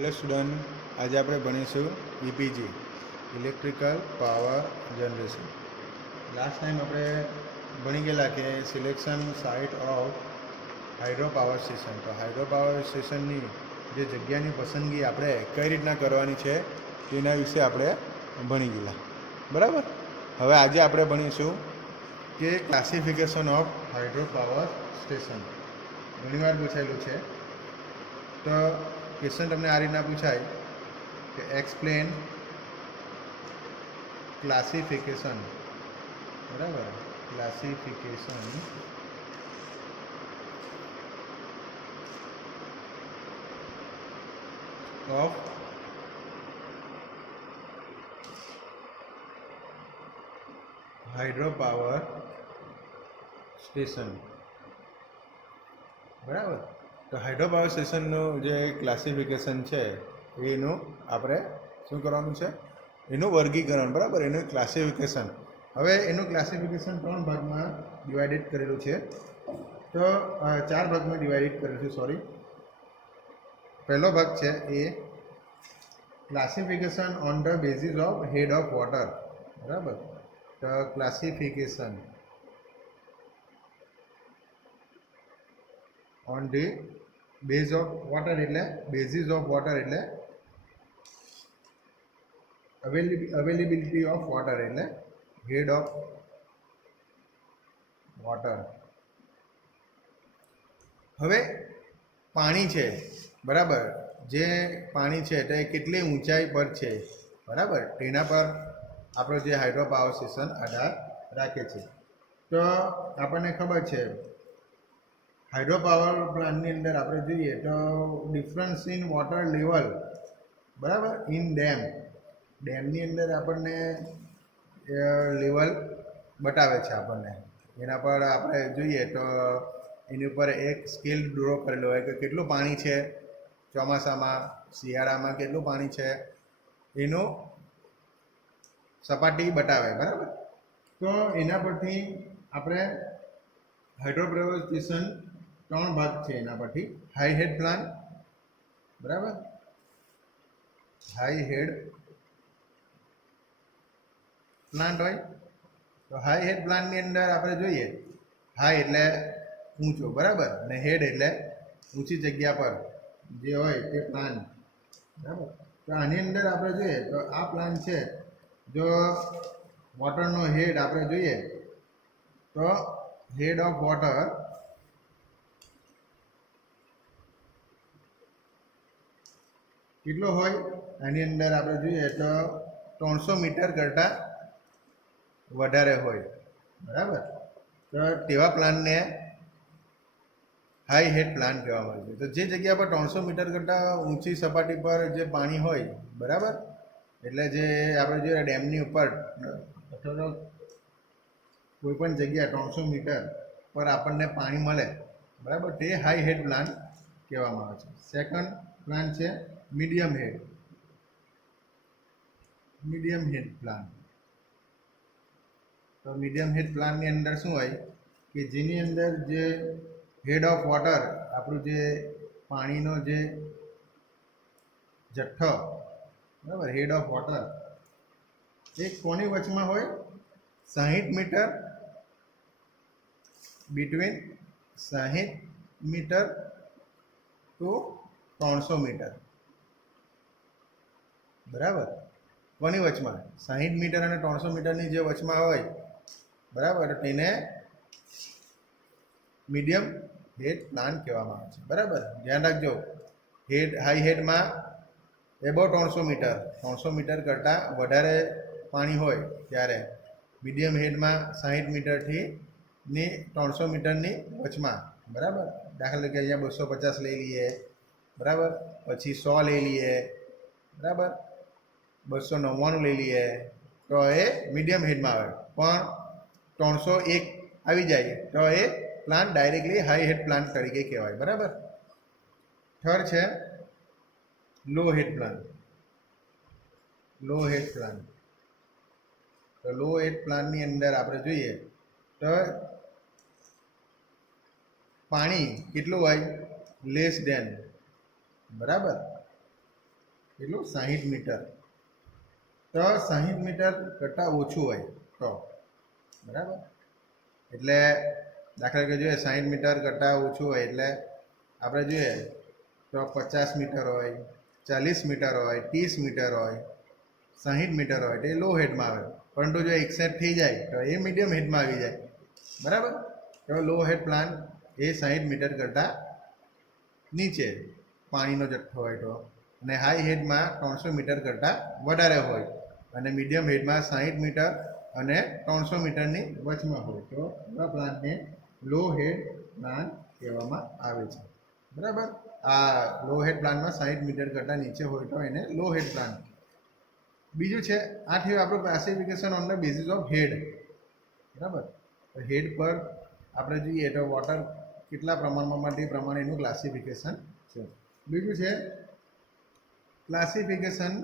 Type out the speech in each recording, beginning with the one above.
Hello student, આજે આપણે ભણીશું EPG electrical power generation. Last time આપણે ભણી ગયેલા કે selection site of hydro power station. તો હાઇડ્રો પાવર સ્ટેશનની જે જગ્યાની પસંદગી આપણે કઈ રીતના કરવાની છે તેના વિશે આપણે ભણી ગયેલા, બરાબર. હવે આજે આપણે ભણીશું કે classification of hydro power station. ઘણીવાર પૂછાયેલું છે. તો ક્વેશ્ચન તમને આ રીતના પૂછાય કે એક્સપ્લેન ક્લાસિફિકેશન, બરાબર, classification of hydro power station, બરાબર. તો હાઇડ્રો પાવર સ્ટેશનનું જે ક્લાસિફિકેશન છે એનું આપણે શું કરવાનું છે, એનું વર્ગીકરણ, બરાબર, એનું ક્લાસિફિકેશન. હવે એનું ક્લાસિફિકેશન 3 ભાગમાં ડિવાઇડેડ કરેલું છે. તો 4 ભાગમાં ડિવાઇડેડ કરેલું છે, સોરી. પહેલો ભાગ છે એ classification on the basis of head of water, બરાબર. તો classification on the base of water એટલે બેઝિસ ઓફ વોટર એટલે અવેલેબિલિટી ઓફ વોટર એટલે હેડ ઓફ વોટર. હવે પાણી છે, બરાબર, જે પાણી છે તે કેટલી ઊંચાઈ પર છે, બરાબર, તેના પર આપણો જે હાઇડ્રો પાવર સ્ટેશન આધાર રાખે છે. તો આપણને ખબર છે હાઇડ્રો પાવર પ્લાન્ટની અંદર આપણે જોઈએ તો ડિફરન્સ ઇન વોટર લેવલ, બરાબર, ઇન ડેમની અંદર આપણને લેવલ બતાવે છે. આપણને એના પર આપણે જોઈએ તો એની ઉપર એક સ્કેલ ડ્રો કરેલો હોય કે કેટલું પાણી છે ચોમાસામાં, શિયાળામાં કેટલું પાણી છે એનું સપાટી બતાવે, બરાબર. તો એના પરથી આપણે હાઇડ્રો પાવર સ્ટેશન 3 ભાગ છે એના પરથી. હાઈ હેડ પ્લાન્ટ, બરાબર, હાઈ હેડ પ્લાન્ટ હોય. તો હાઈ હેડ પ્લાન્ટની અંદર આપણે જોઈએ હાઈ એટલે ઊંચો, બરાબર, અને હેડ એટલે ઊંચી જગ્યા પર જે હોય તે પ્લાન્ટ, બરાબર. તો આની અંદર આપણે જોઈએ તો આ પ્લાન્ટ છે, જો વોટરનો હેડ આપણે જોઈએ તો હેડ ઓફ વોટર કેટલો હોય, આની અંદર આપણે જોઈએ તો 300 મીટર કરતાં વધારે હોય, બરાબર. તો તેવા પ્લાન્ટને હાઈ હેડ પ્લાન્ટ કહેવામાં આવે છે. તો જે જગ્યા પર 300 મીટર કરતાં ઊંચી સપાટી પર જે પાણી હોય, બરાબર, એટલે જે આપણે જોઈએ ડેમની ઉપર અથવા તો કોઈ પણ જગ્યા 300 મીટર પર આપણને પાણી મળે, બરાબર, તે હાઈ હેડ પ્લાન્ટ કહેવામાં આવે છે. સેકન્ડ પ્લાન્ટ છે મીડિયમ હેડ પ્લાન્ટ. તો મીડિયમ હેડ પ્લાન્ટની અંદર શું હોય કે જેની અંદર જે હેડ ઓફ વોટર, આપણું જે પાણીનો જે જથ્થો, બરાબર, હેડ ઓફ વોટર એ કોની વચમાં હોય, 60 meter, between 60 meter to 300 meter, બરાબર. કોની વચમાં? 60 મીટર અને 300 મીટરની જે વચમાં હોય, બરાબર, તેને મીડિયમ હેડ પ્લાન્ટ કહેવામાં આવે છે, બરાબર. ધ્યાન રાખજો, હાઈ હેડમાં એબો 300 મીટર કરતાં વધારે પાણી હોય ત્યારે, મીડિયમ હેડમાં 60 મીટરથી 300 મીટરની વચમાં, બરાબર. દાખલા તરીકે અહીંયા 250 લઈ લઈએ, બરાબર, પછી 100 લઈ લઈએ, બરાબર, 299 લઈ લઈએ, તો એ મીડિયમ હેડમાં આવે. પણ 301 આવી જાય તો એ પ્લાન્ટ ડાયરેક્ટલી હાઈ હેડ પ્લાન્ટ તરીકે કહેવાય, બરાબર. થર્ડ છે લો હેડ પ્લાન્ટ. તો લો હેડ પ્લાન્ટની અંદર આપણે જોઈએ તો પાણી કેટલું હોય, લેસ દેન, બરાબર, એટલું 60 મીટર. તો 60 મીટર કરતાં ઓછું હોય તો બરાબર. એટલે દાખલા તરીકે જોઈએ 60 મીટર કરતાં ઓછું હોય એટલે આપણે જોઈએ તો 50 મીટર હોય, 40 મીટર હોય, 30 મીટર હોય, 60 મીટર હોય તો એ લો હેડમાં આવે. પરંતુ જો 61 થઈ જાય તો એ મીડિયમ હેડમાં આવી જાય. બરાબર. તો લો હેડ પ્લાન્ટ એ 60 મીટર કરતાં નીચે પાણીનો જથ્થો હોય તો, અને હાઈ હેડમાં 300 મીટર કરતાં વધારે હોય, અને મીડિયમ હેડમાં 60 મીટર અને 300 મીટરની વચમાં હોય તો આ પ્લાન્ટને લો હેડ પ્લાન્ટ કહેવામાં આવે છે. બરાબર. આ લો હેડ પ્લાન્ટમાં 60 મીટર કરતાં નીચે હોય તો એને લો હેડ પ્લાન્ટ. બીજું છે આ થયું આપણું classification on the basis of head. બરાબર. તો હેડ પર આપણે જોઈએ તો વોટર કેટલા પ્રમાણમાં માટે એ પ્રમાણે એનું ક્લાસિફિકેશન છે. બીજું છે classification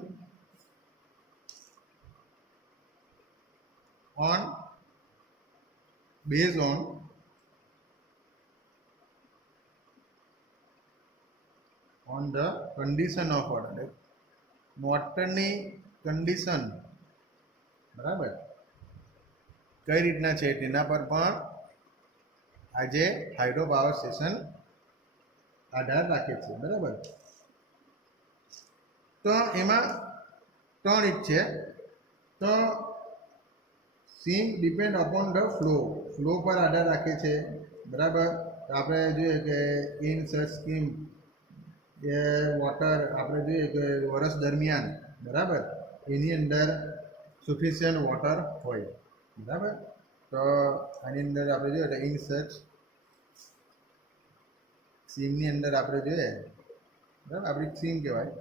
on based on the condition of water. વોટરની કન્ડિશન બરાબર કઈ રીતના છે તેના પર પણ આજે હાઇડ્રો પાવર સ્ટેશન આધાર રાખે છે. બરાબર. તો એમાં 3 રીત છે. તો scheme depend upon the flow પર આધાર રાખે છે. બરાબર. તો આપણે જોઈએ કે in such scheme A water આપણે જોઈએ કે વર્ષ દરમિયાન બરાબર એની અંદર સફિશિયન્ટ વોટર હોય. બરાબર. તો આની અંદર આપણે જોઈએ તો ઇન સચ સ્કીમની અંદર આપણે જોઈએ બરાબર આપણી સ્કીમ કહેવાય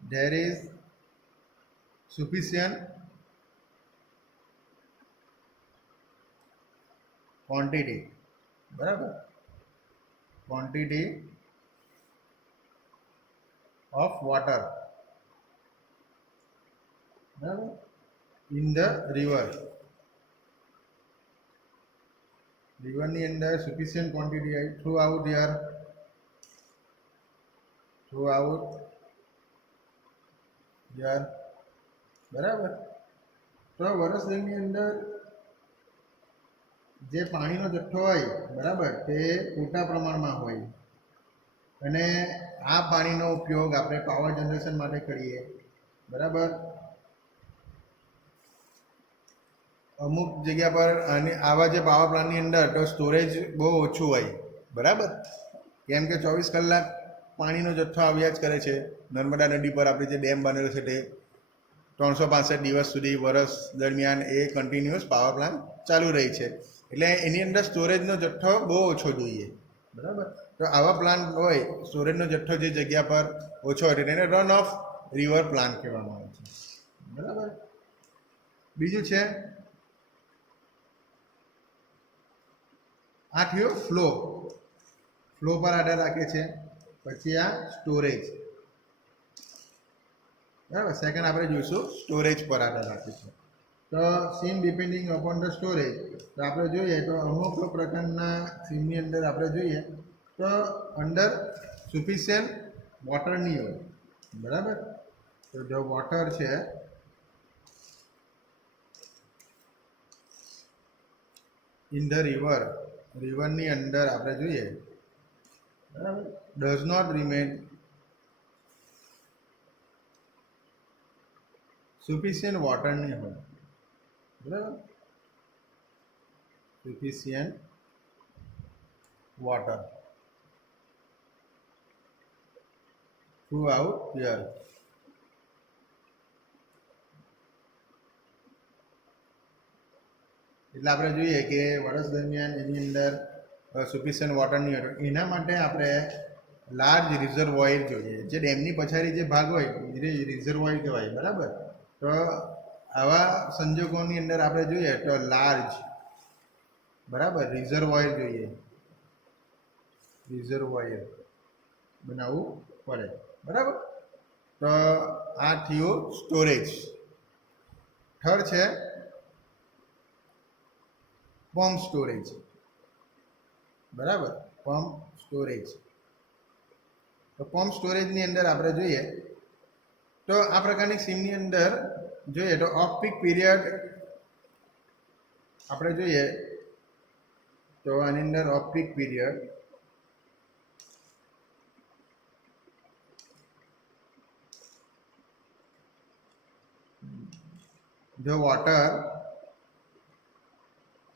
ધેર ઇઝ સફિશિયન્ટ ક્વોન્ટિટી. બરાબર. ક્વોન્ટિટી ઓફ વોટર બરાબર ઇન ધ રિવરની અંદર સફિશિયન્ટ ક્વોન્ટિટી હોય થ્રુ આઉટ યર. બરાબર. તો વર્ષ દરમિયાન અંદર જે પાણીનો જથ્થો હોય બરાબર તે પૂરતા પ્રમાણમાં હોય, અને આ પાણીનો ઉપયોગ આપણે પાવર જનરેશન માટે કરીએ. બરાબર. અમુક જગ્યા પર અને આવા જે પાવર પ્લાન્ટની અંદર તો સ્ટોરેજ બહુ ઓછું હોય. બરાબર. કેમ કે 24 કલાક પાણીનો જથ્થો આવ્યા જ કરે છે. નર્મદા નદી પર આપણે જે ડેમ બનેલો છે તે 365 દિવસ સુધી વર્ષ દરમિયાન એ કન્ટિન્યુઅસ પાવર પ્લાન્ટ ચાલુ રહી છે. એટલે એની અંદર સ્ટોરેજનો જથ્થો બહુ ઓછો જોઈએ. બરાબર. તો આવા પ્લાન્ટ હોય સ્ટોરેજનો જથ્થો જે જગ્યા પર ઓછો હોય તેને રન ઓફ રિવર પ્લાન્ટ કહેવામાં આવે છે. બરાબર. બીજું છે આ થયો ફ્લો પર આધાર રાખે છે. પછી આ સ્ટોરેજ. બરાબર. સેકન્ડ આપણે જોઈશું સ્ટોરેજ પર આધાર રાખે છે. તો સીમ ડિપેન્ડિંગ અપોન ધ સ્ટોરેજ. તો આપણે જોઈએ તો અમુક પ્રકારના સીમની અંદર આપણે જોઈએ તો અંદર સફિશિયન્ટ વોટર નહીં હોય. બરાબર. તો જો વોટર છે ઇન ધ રિવરની અંદર આપણે જોઈએ બરાબર does not remain sufficient water નહીં હોય. બરાબર. Sufficient water throughout year. એટલે આપણે જોઈએ કે વર્ષ દરમિયાન એની અંદર સફિશિયન્ટ વોટર નહીં હોય. એના માટે આપણે લાર્જ રિઝર્વોયર જોઈએ. જે ડેમની પછાડી જે ભાગ હોય એ રિઝર્વોયર કહેવાય. બરાબર. તો આવા સંજોગોની અંદર આપણે જોઈએ તો લાર્જ બરાબર રિઝર્વોયર જોઈએ. રિઝર્વોયર બનાવવું પડે. બરાબર. તો આ થયું સ્ટોરેજ. થર્ડ છે પમ્પ સ્ટોરેજ. બરાબર. Pump storage. તો પમ્પ સ્ટોરેજની અંદર આપણે જોઈએ તો આ પ્રકારની સ્કીમની અંદર જોઈએ તો ઓફ પીક પીરિયડ આપણે જોઈએ તો આની અંદર off peak period the water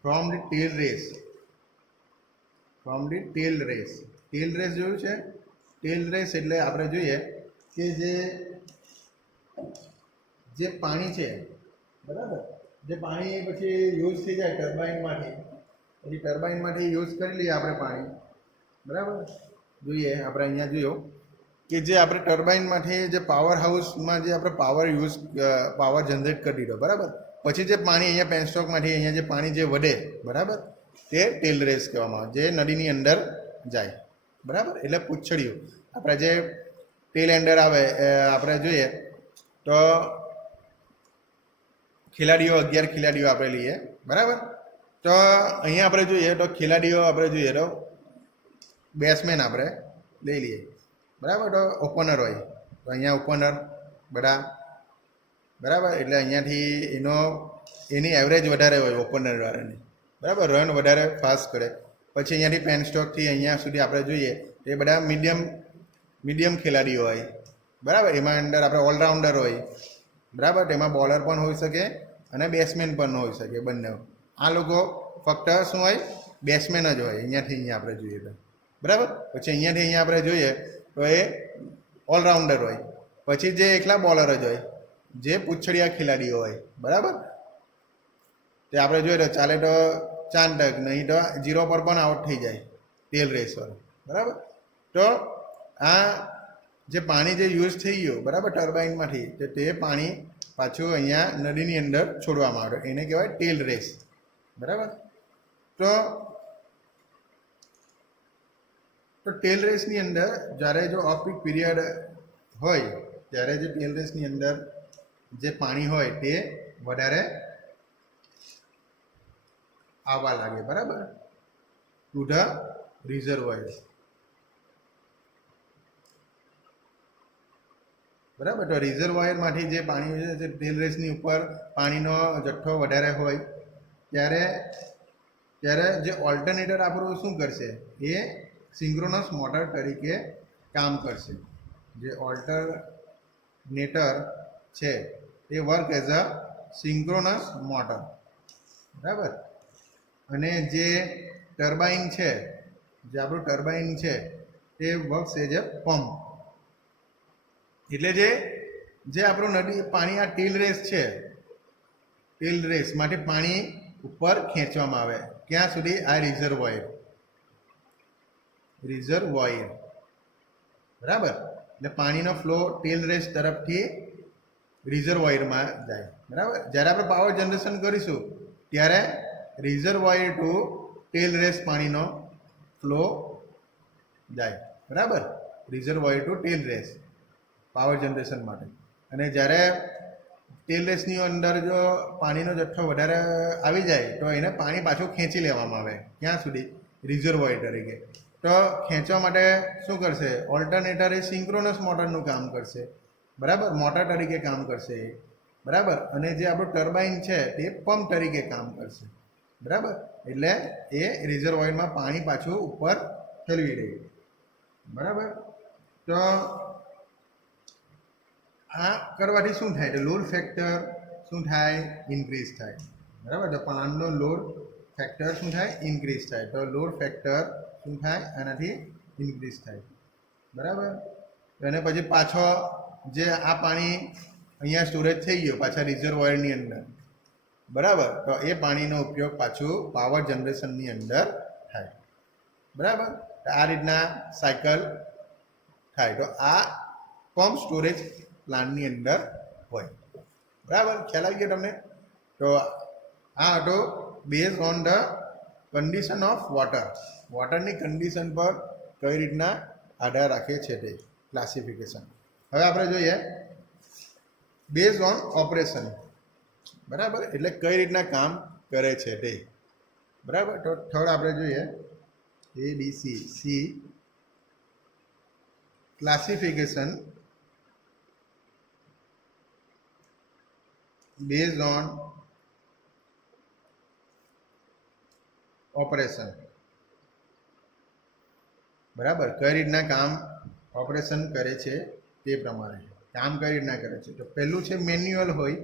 from the tail race જોયું છે ટેલ રેસ એટલે આપણે જોઈએ કે જે પાણી છે બરાબર જે પાણી પછી યુઝ થઈ જાય ટર્બાઇનમાંથી પછી ટર્બાઇનમાંથી યુઝ કરી લઈએ આપણે પાણી બરાબર જોઈએ આપણે અહીંયા જોયો કે જે આપણે ટર્બાઇનમાંથી જે પાવર હાઉસમાં જે આપણે પાવર જનરેટ કરી દીધો બરાબર પછી જે પાણી અહીંયા પેનસ્ટોકમાંથી અહીંયા જે પાણી જે વધે બરાબર તે ટેલ રેસ કહેવામાં આવે જે નદીની અંદર જાય બરાબર એટલે પૂંછડીઓ આપણે જે ટેલ એન્ડર આવે આપણે જોઈએ તો ખેલાડીઓ 11 ખેલાડીઓ આપણે લઈએ બરાબર તો અહીંયા આપણે જોઈએ તો ખેલાડીઓ આપણે જોઈએ તો બેટ્સમેન આપણે લઈ લઈએ બરાબર તો ઓપનર હોય તો અહીંયા ઓપનર બધા બરાબર એટલે અહીંયાથી એની એવરેજ વધારે હોય ઓપનર વાળાની બરાબર રન વધારે ફાસ્ટ કરે પછી અહીંયાથી પેનસ્ટોકથી અહીંયા સુધી આપણે જોઈએ એ બધા મીડિયમ ખેલાડીઓ હોય બરાબર એમાં અંદર આપણે ઓલરાઉન્ડર હોય બરાબર તેમાં બોલર પણ હોઈ શકે અને બેટ્સમેન પણ હોઈ શકે બંને આ લોકો ફક્ત શું હોય બેટ્સમેન જ હોય અહીંયાથી અહીંયા આપણે જોઈએ તો બરાબર પછી અહીંયાથી અહીંયા આપણે જોઈએ તો એ ઓલરાઉન્ડર હોય પછી જે એકલા બોલર જ હોય જે પૂંછડિયા ખેલાડીઓ હોય બરાબર તે આપણે જોઈએ તો ચાલે તો 4 ટક નહીં તો 0 પર પણ આઉટ થઈ જાય ટેલ રેસ વાળો બરાબર તો આ જે પાણી જે યુઝ થઈ ગયું બરાબર ટર્બાઇનમાંથી તો તે પાણી પાછું અહીંયા નદીની અંદર છોડવામાં આવે એને કહેવાય ટેલ રેસ બરાબર તો ટેલ રેસની અંદર જ્યારે જો ઓફ પીક પીરિયડ હોય ત્યારે જે ટેલ રેસની અંદર જે પાણી હોય તે વધારે આવવા લાગે બરાબર ટુ ધ રિઝર્વોયર્સ બરાબર તો રિઝર્વોયરમાંથી જે પાણી છે તે ટેલ રેસની ઉપર પાણીનો જથ્થો વધારે હોય ત્યારે જે ઓલ્ટરનેટર આપણું શું કરશે એ સિંક્રોનસ મોટર તરીકે કામ કરશે જે ઓલ્ટરનેટર છે એ work as a synchronous motor બરાબર અને જે ટર્બાઇન છે જે આપણું ટર્બાઇન છે તે વર્ક્સ એઝ અ પંપ એટલે જે આપણું પાણી આ ટેલ રેસ છે ટેલ રેસ માટે પાણી ઉપર ખેંચવામાં આવે ક્યાં સુધી આ રિઝર્વોયર બરાબર એટલે પાણીનો ફ્લો ટેલ રેસ તરફથી રિઝર્વોયરમાં જાય બરાબર જ્યારે આપણે પાવર જનરેશન કરીશું ત્યારે રિઝર્વોયર ટુ ટેલ રેસ પાણીનો ફ્લો જાય બરાબર reservoir to tail race power generation માટે અને જ્યારે ટેલ રેસની અંદર જો પાણીનો જથ્થો વધારે આવી જાય તો એને પાણી પાછું ખેંચી લેવામાં આવે ક્યાં સુધી રિઝર્વોયર તરીકે તો ખેંચવા માટે શું કરશે ઓલ્ટરનેટર એ સિંક્રોનસ મોટરનું કામ કરશે બરાબર મોટર તરીકે કામ કરશે બરાબર અને જે આપણું ટર્બાઇન છે તે પંપ તરીકે કામ કરશે બરાબર એટલે એ રિઝર્વોયરમાં પાણી પાછું ઉપર ઠલવી દે બરાબર તો આ કરવાથી શું થાય તો લોડ ફેક્ટર શું થાય ઇન્ક્રીઝ થાય બરાબર તો પાણીનો લોડ ફેક્ટર શું થાય ઇન્ક્રીઝ થાય તો લોડ ફેક્ટર શું થાય આનાથી ઇન્ક્રીઝ થાય બરાબર અને પછી પાછો જે આ પાણી અહીંયા સ્ટોરેજ થઈ ગયો પાછા રિઝર્વોયરની અંદર બરાબર તો એ પાણીનો ઉપયોગ પાછું પાવર જનરેશનની અંદર થાય બરાબર આ રીતના સાયકલ થાય તો આ પંપ સ્ટોરેજ પ્લાન્ટની અંદર હોય બરાબર ખ્યાલ આવી ગયો તમને તો આ હતો base on the condition of વોટરની કન્ડિશન પર કઈ રીતના આધાર રાખે છે તે ક્લાસિફિકેશન હવે આપણે જોઈએ બેઝ ઓન ઓપરેશન બરાબર એટલે કઈ રીતના કામ કરે છે તે બરાબર તો થર્ડ આપણે જોઈએ ABC classification base on operation. બરાબર, કઈ રીતના કામ ઓપરેશન કરે છે તે પ્રમાણે કામ કઈ રીતના કરે છે. તો પહેલું છે મેન્યુઅલ હોય,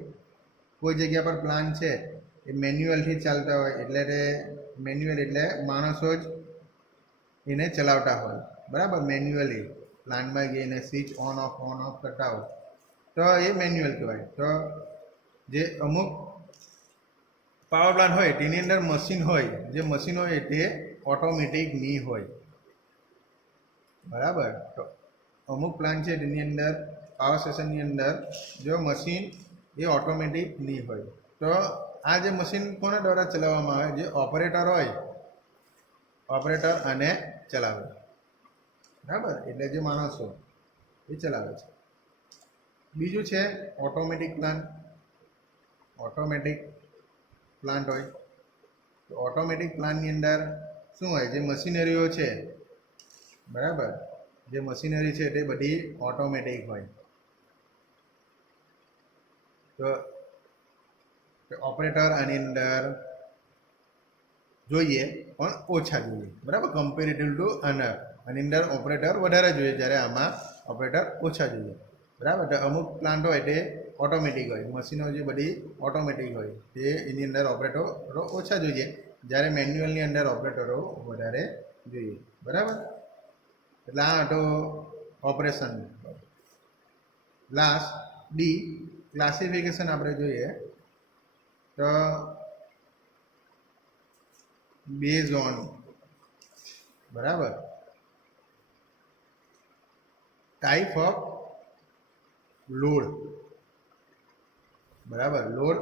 કોઈ જગ્યા પર પ્લાન છે એ મેન્યુઅલથી ચાલતા હોય, એટલે મેન્યુઅલ એટલે માણસો જ એને ચલાવતા હોય. બરાબર, મેન્યુઅલી પ્લાનમાં જઈને સ્વિચ ઓન ઓફ કરતા હોય તો એ મેન્યુઅલ કહેવાય. તો જે અમુક પાવર પ્લાન્ટ હોય તેની અંદર મશીન હોય, જે મશીન હોય તે ઓટોમેટિક નહીં હોય. બરાબર, તો અમુક પ્લાન્ટ છે તેની અંદર પાવર સ્ટેશનની અંદર જો મશીન એ ઓટોમેટિક નહીં હોય. તો આ જે મશીન કોના દ્વારા ચલાવવામાં આવે? જે ઓપરેટર હોય, ઓપરેટર અને ચલાવે. બરાબર, એટલે જે માણસો એ ચલાવે છે. બીજું છે ઓટોમેટિક પ્લાન્ટ. ઓટોમેટિક પ્લાન્ટ હોય તો ઓટોમેટિક પ્લાન્ટની અંદર શું હોય? જે મશીનરીઓ છે, બરાબર, જે મશીનરી છે તે બધી ઓટોમેટિક હોય. તો ઓપરેટર આની અંદર જોઈએ પણ ઓછા જોઈએ. બરાબર, કમ્પેરેટિવ ટુ આની અંદર ઓપરેટર વધારે જોઈએ, જ્યારે આમાં ઓપરેટર ઓછા જોઈએ. બરાબર, તો અમુક પ્લાન્ટ હોય તે ઓટોમેટિક હોય, મશીનો જે બધી ઓટોમેટિક હોય તે એની અંદર ઓપરેટરો ઓછા જોઈએ, જ્યારે મેન્યુઅલની અંદર ઓપરેટરો વધારે જોઈએ. બરાબર, એટલે આ હતો ઓપરેશન. લાસ્ટ ડી ક્લાસિફિકેશન આપણે જોઈએ તો બેઝ ઓન, બરાબર, ટાઈપ ઓફ લોડ. બરાબર, લોડ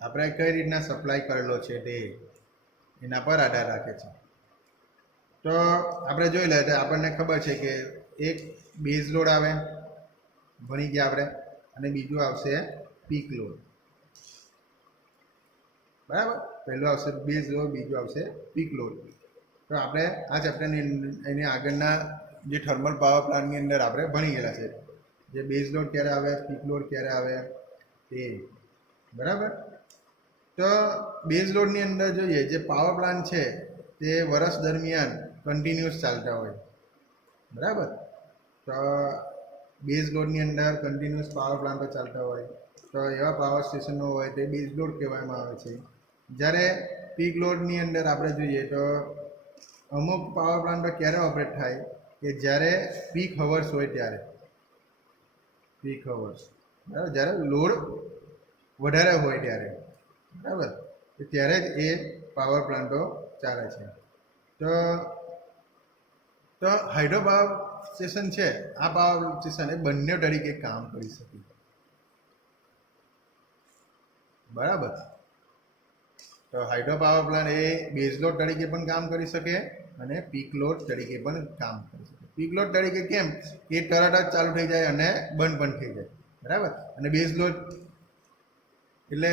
આપણે કઈ રીતના સપ્લાય કરેલો છે તે એના પર આધાર રાખે છે. તો આપણે જોઈ લઈએ તો આપણને ખબર છે કે એક બેઝ લોડ આવે, ભણી ગયા આપણે, અને બીજું આવશે પીક લોડ. બરાબર, પહેલું આવશે બેઝ લોડ, બીજું આવશે પીક લોડ. તો આપણે આ ચેપ્ટરની એની આગળના જે થર્મલ પાવર પ્લાન્ટની અંદર આપણે ભણી ગયેલા છે, જે બેઝ લોડ ક્યારે આવે, પીક લોડ ક્યારે આવે તે. બરાબર, તો બેઝ લોડની અંદર જોઈએ જે પાવર પ્લાન્ટ છે તે વર્ષ દરમિયાન કન્ટિન્યુઅસ ચાલતા હોય. બરાબર, તો બેઝ લોડની અંદર કન્ટિન્યુઅસ પાવર પ્લાન્ટો ચાલતા હોય તો એવા પાવર સ્ટેશનો હોય તે બેઝ લોડ કહેવામાં આવે છે. જ્યારે પીક લોડની અંદર આપણે જોઈએ તો અમુક પાવર પ્લાન્ટો ક્યારે ઓપરેટ થાય કે જ્યારે પીક હવર્સ હોય ત્યારે. પીક હવર્સ, બરાબર, જ્યારે લોડ વધારે હોય ત્યારે. બરાબર, ત્યારે જ એ પાવર પ્લાન્ટો ચાલે છે. તો હાઇડ્રો પાવર સ્ટેશન છે, આ પાવર સ્ટેશન એ બંને તરીકે કામ કરી શકે. બરાબર, તો હાઇડ્રો પાવર પ્લાન્ટ એ બેઝ લોડ તરીકે પણ કામ કરી શકે અને પીક લોડ તરીકે પણ કામ કરી શકે. પીક લોડ તરીકે કેમ કે તરત જ ચાલુ થઈ જાય અને બંધ પણ થઈ જાય. બરાબર, અને બેઝ લોડ એટલે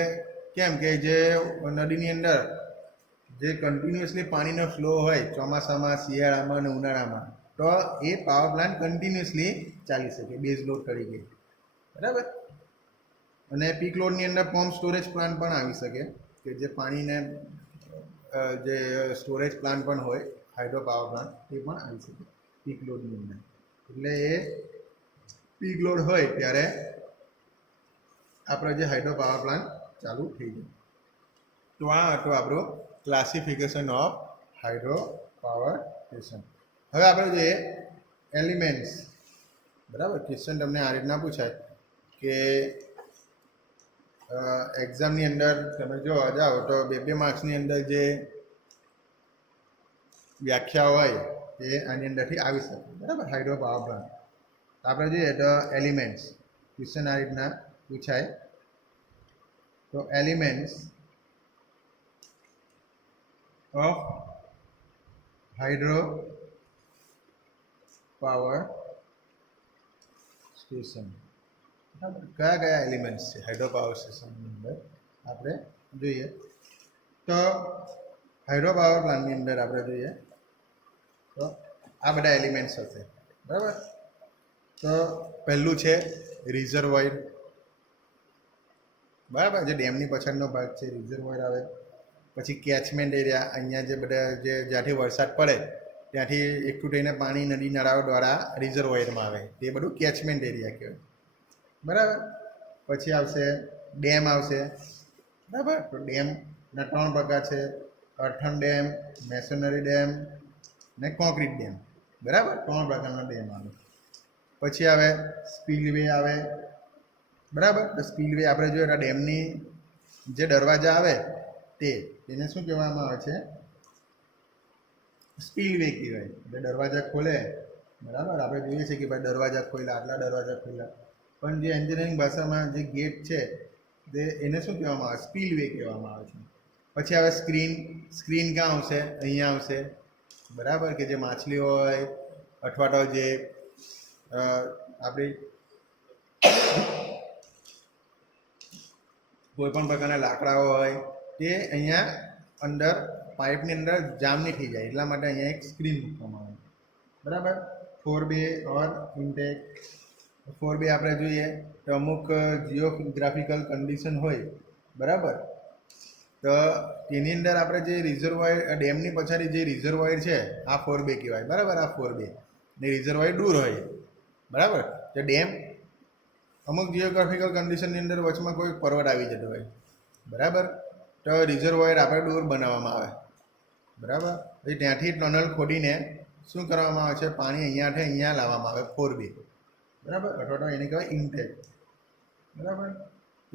કેમ કે જે નદીની અંદર જે કન્ટિન્યુઅસલી પાણીનો ફ્લો હોય ચોમાસામાં, શિયાળામાં અને ઉનાળામાં, તો એ પાવર પ્લાન્ટ કન્ટિન્યુઅસલી ચાલી શકે બેઝ લોડ તરીકે. બરાબર, અને પીક લોડની અંદર પમ્પ સ્ટોરેજ પ્લાન્ટ પણ આવી શકે કે જે પાણીને જે સ્ટોરેજ પ્લાન્ટ પણ હોય, હાઇડ્રો પાવર પ્લાન્ટ એ પણ આવી શકે પીક લોડની અંદર. એટલે એ પીક લોડ હોય ત્યારે આપણો જે હાઇડ્રો પાવર પ્લાન્ટ ચાલુ થઈ જાય. તો આ હતું આપણું classification of hydro power station. હવે આપણે જોઈએ એલિમેન્ટ્સ. બરાબર, ક્વેશ્ચન તમને આ રીતના પૂછાય કે એક્ઝામની અંદર તમે જોવા જાઓ તો 2 માર્ક્સની અંદર જે વ્યાખ્યા હોય તે આની અંદરથી આવી શકે. બરાબર, હાઇડ્રો પાવર પ્લાન્ટ આપણે જોઈએ તો એલિમેન્ટ્સ, ક્વેશ્ચન આ રીતના પૂછાય. તો elements of hydro power station. બરાબર, કયા કયા એલિમેન્ટ્સ છે હાઇડ્રો પાવર સ્ટેશનની અંદર આપણે જોઈએ તો હાઇડ્રો પાવર પ્લાન્ટની અંદર આપણે જોઈએ તો આ બધા એલિમેન્ટ્સ હશે. બરાબર, તો પહેલું છે રિઝર્વોયર. બરાબર. જે ડેમની પાછળનો ભાગ છે રિઝર્વોયર આવે. પછી કેચમેન્ટ એરિયા, અહીંયા જે બધા જે જ્યાંથી વરસાદ પડે ત્યાંથી એકઠું થઈને પાણી નદી નાળાઓ દ્વારા રિઝર્વોયરમાં આવે, તે બધું કેચમેન્ટ એરિયા કહેવાય. બરાબર. પછી આવશે ડેમ આવશે. બરાબર. તો ડેમના 3 પ્રકાર છે: અર્થન ડેમ, મેસનરી ડેમ ને કોન્ક્રીટ ડેમ. બરાબર. 3 પ્રકારના ડેમ આવે. પછી આવે સ્પીલવે આવે. બરાબર. તો સ્પીલવે આપણે જોઈએ ડેમની જે દરવાજા આવે તેને શું કહેવામાં આવે છે? સ્પીલવે કહેવાય. એટલે દરવાજા ખોલે, બરાબર. આપણે જોઈએ છીએ કે ભાઈ દરવાજા ખોલ્યા, આટલા દરવાજા ખોલ્યા, પણ જે એન્જિનિયરિંગ ભાષામાં જે ગેટ છે એને શું કહેવામાં આવે? સ્પીલવે કહેવામાં આવે છે. પછી આવે સ્ક્રીન. સ્ક્રીન ક્યાં આવશે? અહીંયા આવશે. બરાબર. કે જે માછલી હોય અથવા તો જે આપણી કોઈ પણ પ્રકારના લાકડાઓ હોય તે અહીંયા અંદર પાઇપની અંદર જામ નહીં થઈ જાય એટલા માટે અહીંયા એક સ્ક્રીન મૂકવામાં આવે. બરાબર. 4B ઓર ઇન્ટેક. 4B આપણે જોઈએ તો અમુક જીઓગ્રાફિકલ કન્ડિશન હોય, બરાબર, તો તેની અંદર આપણે જે રિઝર્વોયર, ડેમની પછાડી જે રિઝર્વોયર છે આ 4B કહેવાય. બરાબર. આ 4B ને રિઝર્વોયર દૂર હોય. બરાબર. તો ડેમ અમુક જીઓગ્રાફિકલ કન્ડિશનની અંદર વચમાં કોઈ પર્વત આવી જતો હોય, બરાબર, તો રિઝર્વોયર આપણે દૂર બનાવવામાં આવે. બરાબર. પછી ત્યાંથી ટનલ ખોદીને શું કરવામાં આવે છે? પાણી અહીંયાથી અહીંયા લાવવામાં આવે. 4B. બરાબર. અથવા તો એને કહેવાય ઇન્ટેક. બરાબર.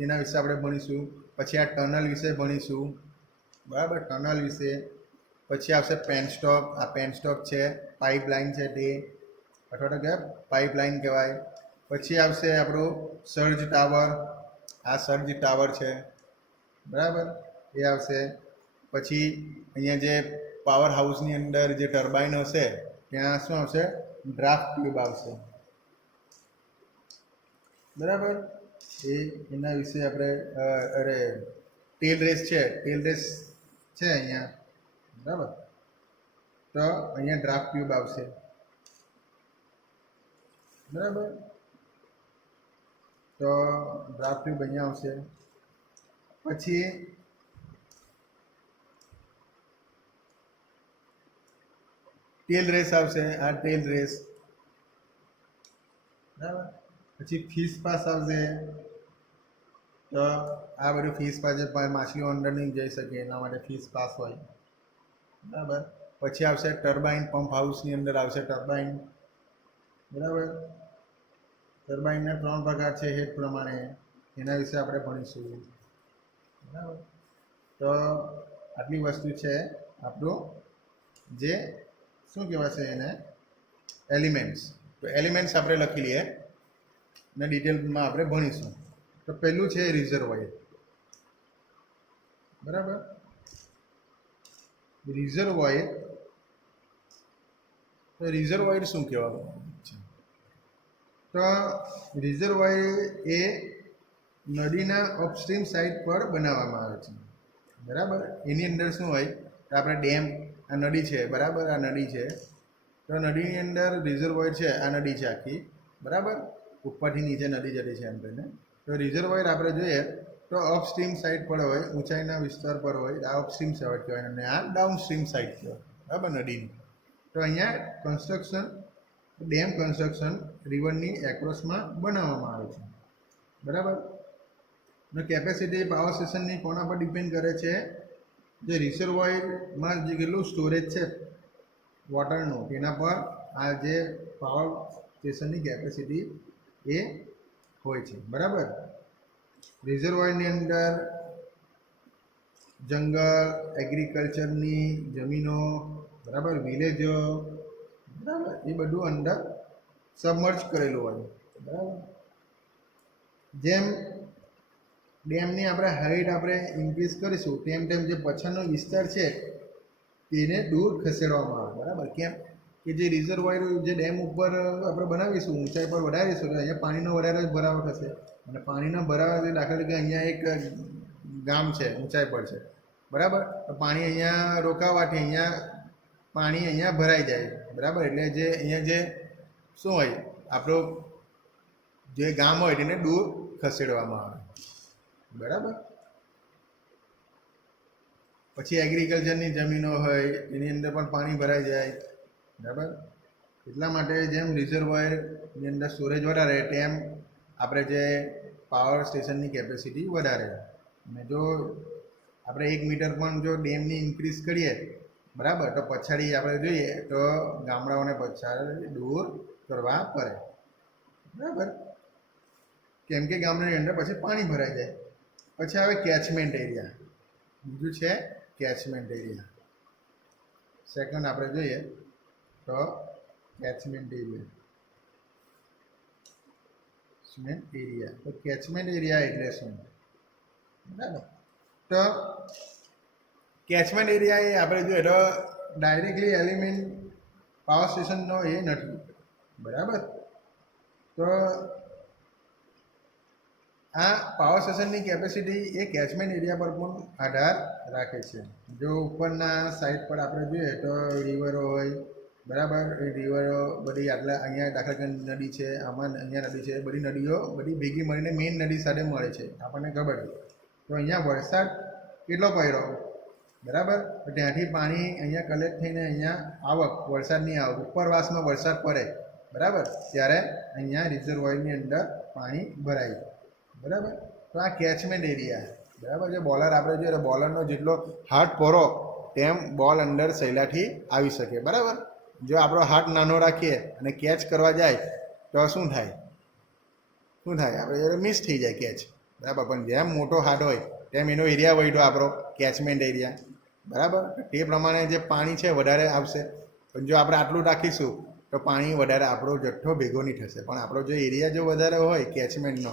એના વિશે આપણે ભણીશું. પછી આ ટનલ વિશે ભણીશું. બરાબર. ટનલ વિશે. પછી આવશે પેનસ્ટોક. આ પેનસ્ટોક છે, પાઇપલાઇન છે તે, અથવા તો કહેવાય પાઇપલાઇન કહેવાય. પછી આવશે આપણું સર્જ ટાવર. આ સર્જ ટાવર છે, બરાબર, એ આવશે. પછી અહીંયા જે પાવર હાઉસની અંદર જે ટર્બાઇન હશે ત્યાં શું આવશે? ડ્રાફ્ટ ટ્યુબ આવશે. બરાબર. એના વિશે આપણે ટેલ રેસ છે, ટેલ રેસ છે અહીંયા, બરાબર, તો અહીંયા ડ્રાફ્ટ ટ્યુબ આવશે. બરાબર. તો ડ્રાફ્ટ ટ્યુબ અહીંયા આવશે. પછી ટેલ રેસ આવશે. આ ટેલ રેસ. બરાબર. પછી ફિશ પાસ આવશે. તો આ બધું ફિશ પાસ છે, માછલીઓ અંદર નહીં જઈ શકે એના માટે ફિશ પાસ હોય. બરાબર. પછી આવશે ટર્બાઇન. પંપ હાઉસની અંદર આવશે ટર્બાઇન. બરાબર. ટર્બાઇનના 3 પ્રકાર છે હેડ પ્રમાણે, એના વિશે આપણે ભણીશું. બરાબર. તો આટલી વસ્તુ છે આપણું જે શું કહેવાશે એને? એલિમેન્ટ્સ. તો એલિમેન્ટ્સ આપણે લખી લઈએ અને ડિટેલમાં આપણે ભણીશું. તો પહેલું છે રિઝર્વોયર. બરાબર. રિઝર્વોયર. તો રિઝર્વોયર શું કહેવામાં છે? તો રિઝર્વોયર એ નદીના અપસ્ટ્રીમ સાઇડ પર બનાવવામાં આવે છે. બરાબર. એની અંદર શું હોય? તો આપણે ડેમ, આ નદી છે, બરાબર, આ નદી છે, તો નદીની અંદર રિઝર્વોયર છે. આ નદી છે આખી, બરાબર, ઉપરથી નીચે નદી જતી છે એમ કરીને. તો રિઝર્વોયર આપણે જોઈએ તો અપસ્ટ્રીમ સાઇડ પર હોય, ઊંચાઈના વિસ્તાર પર હોય. આ અપસ્ટ્રીમ સાઇડ કહેવાય અને આ ડાઉનસ્ટ્રીમ સાઇડ કહેવાય. બરાબર. નદીની. તો અહીંયા કન્સ્ટ્રક્શન, ડેમ કન્સ્ટ્રક્શન રિવરની એક્રોસમાં બનાવવામાં આવે છે. બરાબર. ને કેપેસિટી પાવર સ્ટેશનની કોના પર ડિપેન્ડ કરે છે? જે રિઝર્વોયરમાં જે કેટલું સ્ટોરેજ છે વોટરનું તેના પર આ જે પાવર સ્ટેશનની કેપેસિટી એ હોય છે. બરાબર. રિઝર્વોયરની અંદર જંગલ, એગ્રીકલ્ચરની જમીનો, બરાબર, વિલેજો, બરાબર, એ બધું અંદર સબમર્જ કરેલું હોય. બરાબર. જેમ ડેમની આપણે હાઈટ આપણે ઇન્ક્રીઝ કરીશું તેમ તેમ જે પછાડનો વિસ્તાર છે તેને દૂર ખસેડવામાં આવે. બરાબર. કેમ? કે જે રિઝર્વોયર જે ડેમ ઉપર આપણે બનાવીશું, ઊંચાઈ પર વધારીશું તો અહીંયા પાણીનો વધારે ભરાવો થશે. અને પાણીનો ભરાવા, દાખલા તરીકે અહીંયા એક ગામ છે, ઊંચાઈ પર છે, બરાબર, તો પાણી અહીંયા રોકાવાથી અહીંયા પાણી અહીંયા ભરાઈ જાય. બરાબર. એટલે જે અહીંયા જે શું હોય, આપણું જે ગામ હોય તેને દૂર ખસેડવામાં આવે. બરાબર. પછી એગ્રીકલ્ચરની જમીનો હોય એની અંદર પણ પાણી ભરાઈ જાય, બરાબર. એટલા માટે જેમ રિઝર્વોયરની અંદર સ્ટોરેજ વધારે તેમ આપણે જે પાવર સ્ટેશનની કેપેસિટી વધારે. અને જો આપણે 1 મીટર પણ જો ડેમની ઇન્ક્રીઝ કરીએ, બરાબર, તો પછાડી આપણે જોઈએ તો ગામડાઓને પછાડી દૂર કરવા પડે, બરાબર. કેમ કે ગામડાની અંદર પછી પાણી ભરાઈ જાય. પછી આવે કેચમેન્ટ એરિયા. બીજું છે કેચમેન્ટ એરિયા. સેકન્ડ આપણે જોઈએ તો કેચમેન્ટ એરિયા. તો કેચમેન્ટ એરિયા એટલે શું? બરાબર. તો કેચમેન્ટ એરિયા એ આપણે જોઈએ તો ડાયરેક્ટલી એલિમેન્ટ પાવર સ્ટેશનનો એ નથી, બરાબર. તો આ પાવર સ્ટેશનની કેપેસિટી એ કેચમેન્ટ એરિયા પર પણ આધાર રાખે છે. જો ઉપરના સાઈડ પર આપણે જોઈએ તો રિવરો હોય, બરાબર. એ રિવરો બધી આટલા અહીંયા દાખલા કે નદી છે, આમાં અહીંયા નદી છે, બધી નદીઓ બધી ભેગી મળીને મેઇન નદી સાથે મળે છે, આપણને ખબર છે. તો અહીંયા વરસાદ કેટલો પડ્યો, બરાબર, તો ત્યાંથી પાણી અહીંયા કલેક્ટ થઈને અહીંયા આવક, વરસાદની આવક, ઉપરવાસમાં વરસાદ પડે, બરાબર, ત્યારે અહીંયા રિઝર્વોયરની અંદર પાણી ભરાય, બરાબર. તો આ કેચમેન્ટ એરિયા, બરાબર. જે બોલર આપણે જોઈએ તો બોલરનો જેટલો હાથ પોરો તેમ બોલ અંદર સહેલાથી આવી શકે, બરાબર. જો આપણો હાથ નાનો રાખીએ અને કેચ કરવા જાય તો શું થાય? આપણે મિસ થઈ જાય કેચ, બરાબર. પણ જેમ મોટો હાથ હોય તેમ એનો એરિયા વધ્યો આપણો કેચમેન્ટ એરિયા, બરાબર. તે પ્રમાણે જે પાણી છે વધારે આવશે. પણ જો આપણે આટલું રાખીશું તો પાણી વધારે આપણો જથ્થો ભેગો નહીં થશે. પણ આપણો જો એરિયા જો વધારે હોય કેચમેન્ટનો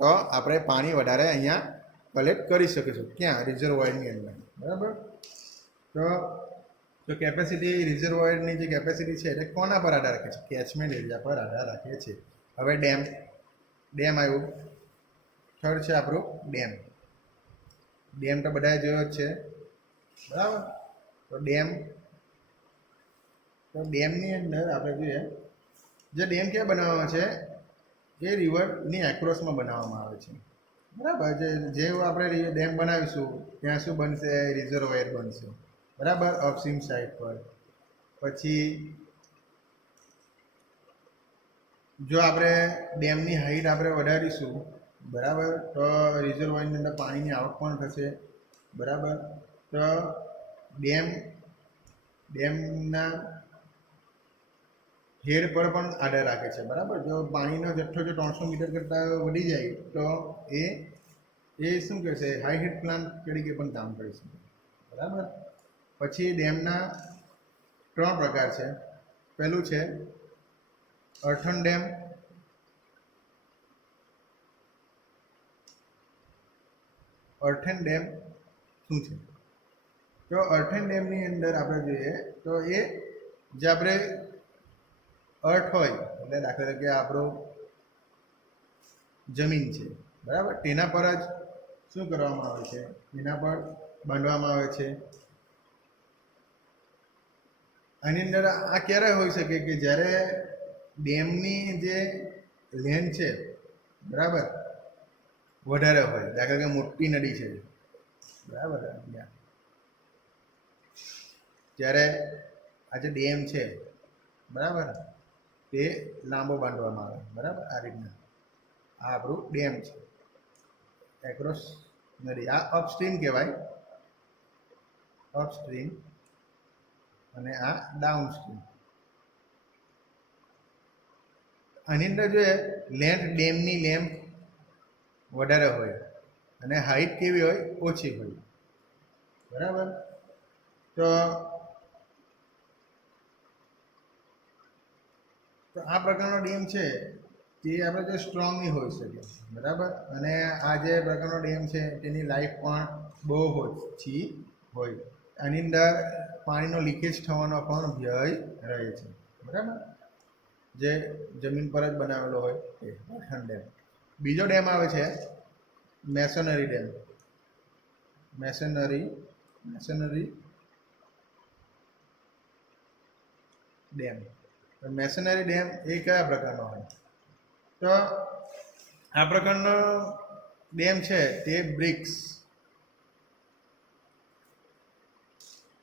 તો આપણે પાણી વધારે અહીંયા કલેક્ટ કરી શકીશું. ક્યાં? રિઝર્વોયરની અંદર, બરાબર. તો કેપેસિટી, રિઝર્વોયરની જે કેપેસિટી છે એ કોના પર આધાર રાખે છે? કેચમેન્ટ એરિયા પર આધાર રાખે છે. હવે ડેમ આવ્યું. થર્ડ છે આપણું ડેમ. ડેમ તો બધા જોયો જ છે, બરાબર. તો ડેમની અંદર આપણે જોઈએ, જે ડેમ ક્યાં બનાવવામાં છે? એ રિવરની એક્રોસમાં બનાવવામાં આવે છે, બરાબર. જેવું આપણે ડેમ બનાવીશું ત્યાં શું બનશે? રિઝર્વોયર બનશે, બરાબર, અપસ્ટ્રીમ સાઈડ પર. પછી જો આપણે ડેમની હાઈટ આપણે વધારીશું, બરાબર, તો રિઝર્વોયરની અંદર પાણીની આવક પણ થશે, બરાબર. તો ડેમના હેડ પર પણ આધાર રાખે છે, બરાબર. જો પાણીનો જથ્થો જો 300 મીટર કરતાં વધી જાય તો એ શું કહેશે? હાઈ હેડ પ્લાન્ટ તરીકે પણ કામ કરી શકે, બરાબર. પછી ડેમના 3 પ્રકાર છે. પહેલું છે અર્થન ડેમ. અર્થન ડેમ શું છે? તો અર્થન ડેમની અંદર આપણે જોઈએ તો એ જે આપણે અર્થ હોય, એટલે દાખલા તરીકે આપણું જમીન છે, બરાબર, તેના પર જ શું કરવામાં આવે છે? એના પર બાંધવામાં આવે છે. આની અંદર આ ક્યારે હોઈ શકે? કે જ્યારે ડેમની જે લેન્થ છે, બરાબર, વધારે હોય. દાખલા કે મોટી નદી છે, બરાબર, ત્યારે આ જે ડેમ છે, બરાબર, તે લાંબો બાંધવામાં આવે, બરાબર. આ રીતના આ આપણું ડેમ છે, એક્રોસ નદી. આ અપસ્ટ્રીમ કહેવાય, અપસ્ટ્રીમ, અને આ ડાઉનસ્ટ્રીમ. આની અંદર જોઈએ લેન્થ, ડેમની લેન્થ વધારે હોય અને હાઈટ કેવી હોય? ઓછી હોય, બરાબર. તો આ પ્રકારનો ડેમ છે તે આપણે જો સ્ટ્રોંગ નહીં હોઈ શકે, બરાબર. અને આ જે પ્રકારનો ડેમ છે તેની લાઈફ પણ બહુ ઓછી હોય. આની અંદર પાણીનો લીકેજ થવાનો પણ ભય રહે છે, બરાબર. જે જમીન પર જ બનાવેલો હોય તે અર્થન ડેમ. બીજો ડેમ આવે છે મેસનરી ડેમ. મેસનરી ડેમ. મેસનરી ડેમ એ કયા પ્રકારનો હોય? તો આ પ્રકારનો ડેમ છે તે બ્રિક્સ,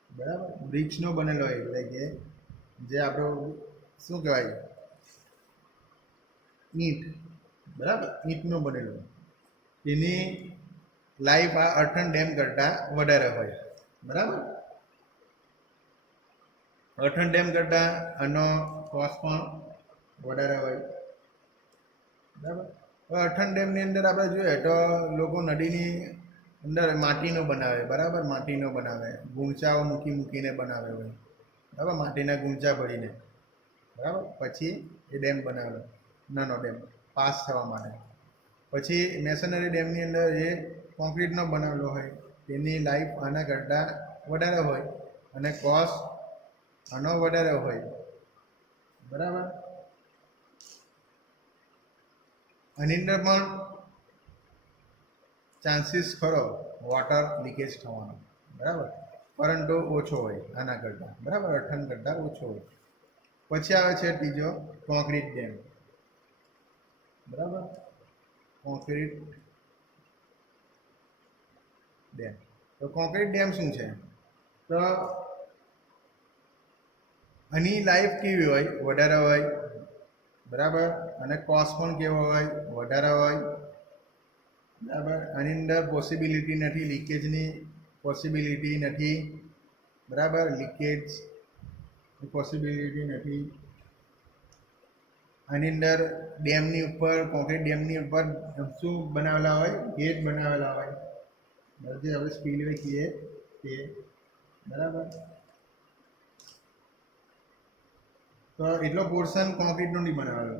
બરાબર, બ્રિક્સનો બનેલો હોય, એટલે કે જે આપણો શું કહેવાય, ઈંટ, બરાબર, ઈંટનો બનેલો, એની લાઈફ આ અર્થન ડેમ કરતાં વધારે હોય, બરાબર. અર્થન ડેમ કરતાં આનો કોસ્ટ પણ વધારે હોય, બરાબર. હવે અર્થન ડેમની અંદર આપણે જોઈએ તો લોકો નદીની અંદર માટીનો બનાવે, બરાબર, માટીનો બનાવે, ગુંચાઓ મૂકીને બનાવે હોય, બરાબર, માટીના ગુંચા ભરીને, બરાબર, પછી એ ડેમ બનાવે, નાનો ડેમ પાસ થવા માટે. પછી મેસનરી ડેમની અંદર એ કોન્ક્રીટનો બનાવેલો હોય, તેની લાઈફ આના કરતાં વધારે હોય અને કોસ્ટ આનો વધારે હોય, બરાબર. આની અંદર પણ ચાન્સીસ ખરો વોટર લીકેજ થવાનો, બરાબર, પરંતુ ઓછો હોય આના કરતાં, બરાબર, અર્થન કરતાં ઓછો હોય. પછી આવે છે ત્રીજો કોન્ક્રીટ ડેમ, બરાબર, કોન્ક્રીટ ડેમ. તો કોન્ક્રીટ ડેમ શું છે? તો આની લાઈફ કેવી હોય? વધારે હોય, બરાબર, અને કોસ્ટ પણ કેવો હોય? વધારે હોય, બરાબર. આની અંદર પોસિબિલિટી નથી, લીકેજની પોસિબિલિટી નથી, બરાબર, લીકેજ પોસિબિલિટી નથી. આની અંદર ડેમની ઉપર, કોન્ક્રીટ ડેમની ઉપર શું બનાવેલા હોય? ગેટ બનાવેલા હોય, જે હવે સ્પીલવે કહીએ તે, બરાબર. તો એટલો પોર્શન કોન્ક્રીટનો નહીં બનાવેલો,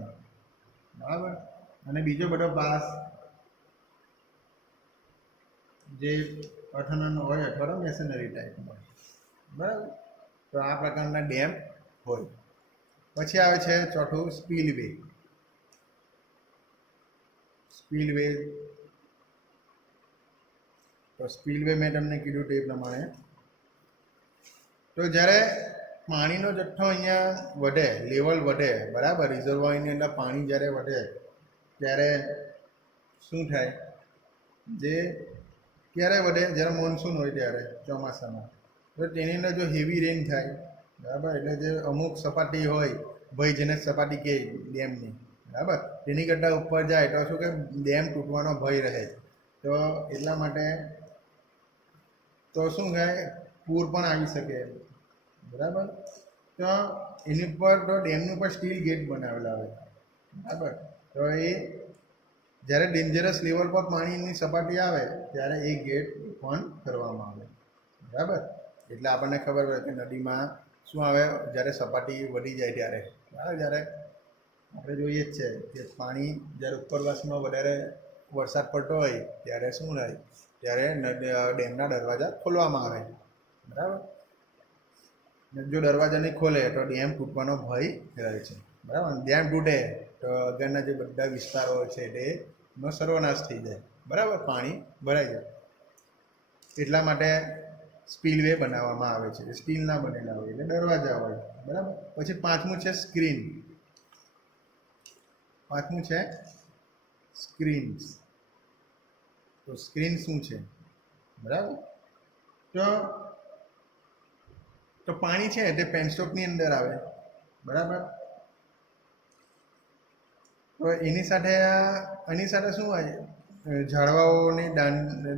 બરાબર. અને બીજો બધો પાસ જે અર્થનનો હોય અથવા તો મેશનરી ટાઈપનો હોય, બરાબર. તો આ પ્રકારના ડેમ હોય. પછી આવે છે ચોથું સ્પીલવે. સ્પીલવે, તો સ્પીલવે મેં તમને કીધું તે પ્રમાણે, તો જ્યારે પાણીનો જથ્થો અહીંયા વધે, લેવલ વધે, બરાબર, રિઝર્વોયરની અંદર પાણી જ્યારે વધે ત્યારે શું થાય? જે ક્યારે વધે? જ્યારે મોન્સૂન હોય ત્યારે, ચોમાસામાં. તો તેની અંદર જો હેવી રેન થાય, બરાબર, એટલે જે અમુક સપાટી હોય, ભયજનક સપાટી કે ડેમની, બરાબર, તેની કરતાં ઉપર જાય તો શું કે ડેમ તૂટવાનો ભય રહે. તો એટલા માટે તો શું થાય? પૂર પણ આવી શકે, બરાબર. તો એની ઉપર તો ડેમની ઉપર સ્ટીલ ગેટ બનાવેલા હોય, બરાબર. તો એ જ્યારે ડેન્જરસ લેવલ પર પાણીની સપાટી આવે ત્યારે એ ગેટ ઓપન કરવામાં આવે, બરાબર. એટલે આપણને ખબર પડે કે નદીમાં શું આવે જ્યારે સપાટી વધી જાય ત્યારે, બરાબર. જ્યારે આપણે જોઈએ જ છે કે પાણી જ્યારે ઉપરવાસમાં વધારે વરસાદ પડતો હોય ત્યારે શું થાય? ત્યારે ડેમના દરવાજા ખોલવામાં આવે, બરાબર. જો દરવાજા નહીં ખોલે તો ડેમ તૂટવાનો ભય રહે છે, બરાબર. ડેમ તૂટે તો આગળના જે બધા વિસ્તારો છે તેનો સર્વનાશ થઈ જાય, બરાબર, પાણી ભરાઈ જાય. એટલા માટે સ્પીલવે બનાવવામાં આવે છે. સ્ટીલના બનેલા હોય એટલે દરવાજા હોય, બરાબર. પછી પાંચમું છે સ્ક્રીન. પાંચમું છે સ્ક્રીન્સ. તો સ્ક્રીન શું છે? બરાબર. તો પાણી છે તે પેનસ્ટોકની અંદર આવે, બરાબર. તો એની સાથે શું હોય? ઝાડવાઓની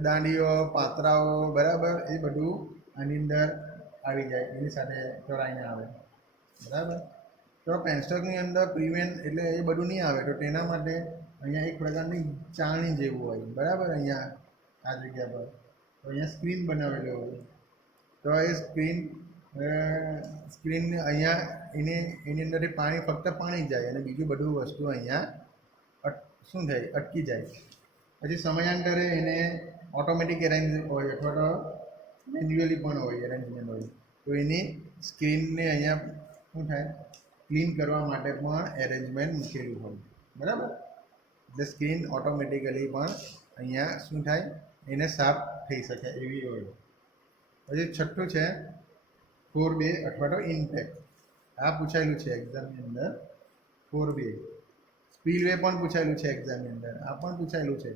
દાંડીઓ, પાતરાઓ, બરાબર, એ બધું આની અંદર આવી જાય, એની સાથે જોડાઈને આવે, બરાબર. તો પેનસ્ટોકની અંદર પ્રિવેન્ટ એટલે એ બધું નહીં આવે. તો તેના માટે અહીંયા એક પ્રકારની ચાળણી જેવું હોય, બરાબર. અહીંયા આ જગ્યા પર તો અહીંયા સ્ક્રીન બનાવેલી હોય. તો એ સ્ક્રીન અહીંયા એની અંદરથી પાણી, ફક્ત પાણી જાય અને બીજું બધું વસ્તુ અહીંયા શું થાય? અટકી જાય. પછી સમયાંતરે એને ઓટોમેટિક એરેન્જ હોય અથવા તો મેન્યુઅલી પણ હોય, એરેન્જમેન્ટ હોય. તો એની સ્ક્રીનને અહીંયા શું થાય? ક્લીન કરવા માટે પણ એરેન્જમેન્ટ મૂકેલું હોય, બરાબર. એટલે સ્ક્રીન ઓટોમેટિકલી પણ અહીંયા શું થાય? એને સાફ થઈ શકે એવી હોય. પછી છઠ્ઠું છે 4B અથવા તો ઇનટેક. આ પૂછાયેલું છે એક્ઝામની અંદર. 4B સ્પીલવે પણ પૂછાયેલું છે એક્ઝામની અંદર. આ પણ પૂછાયેલું છે.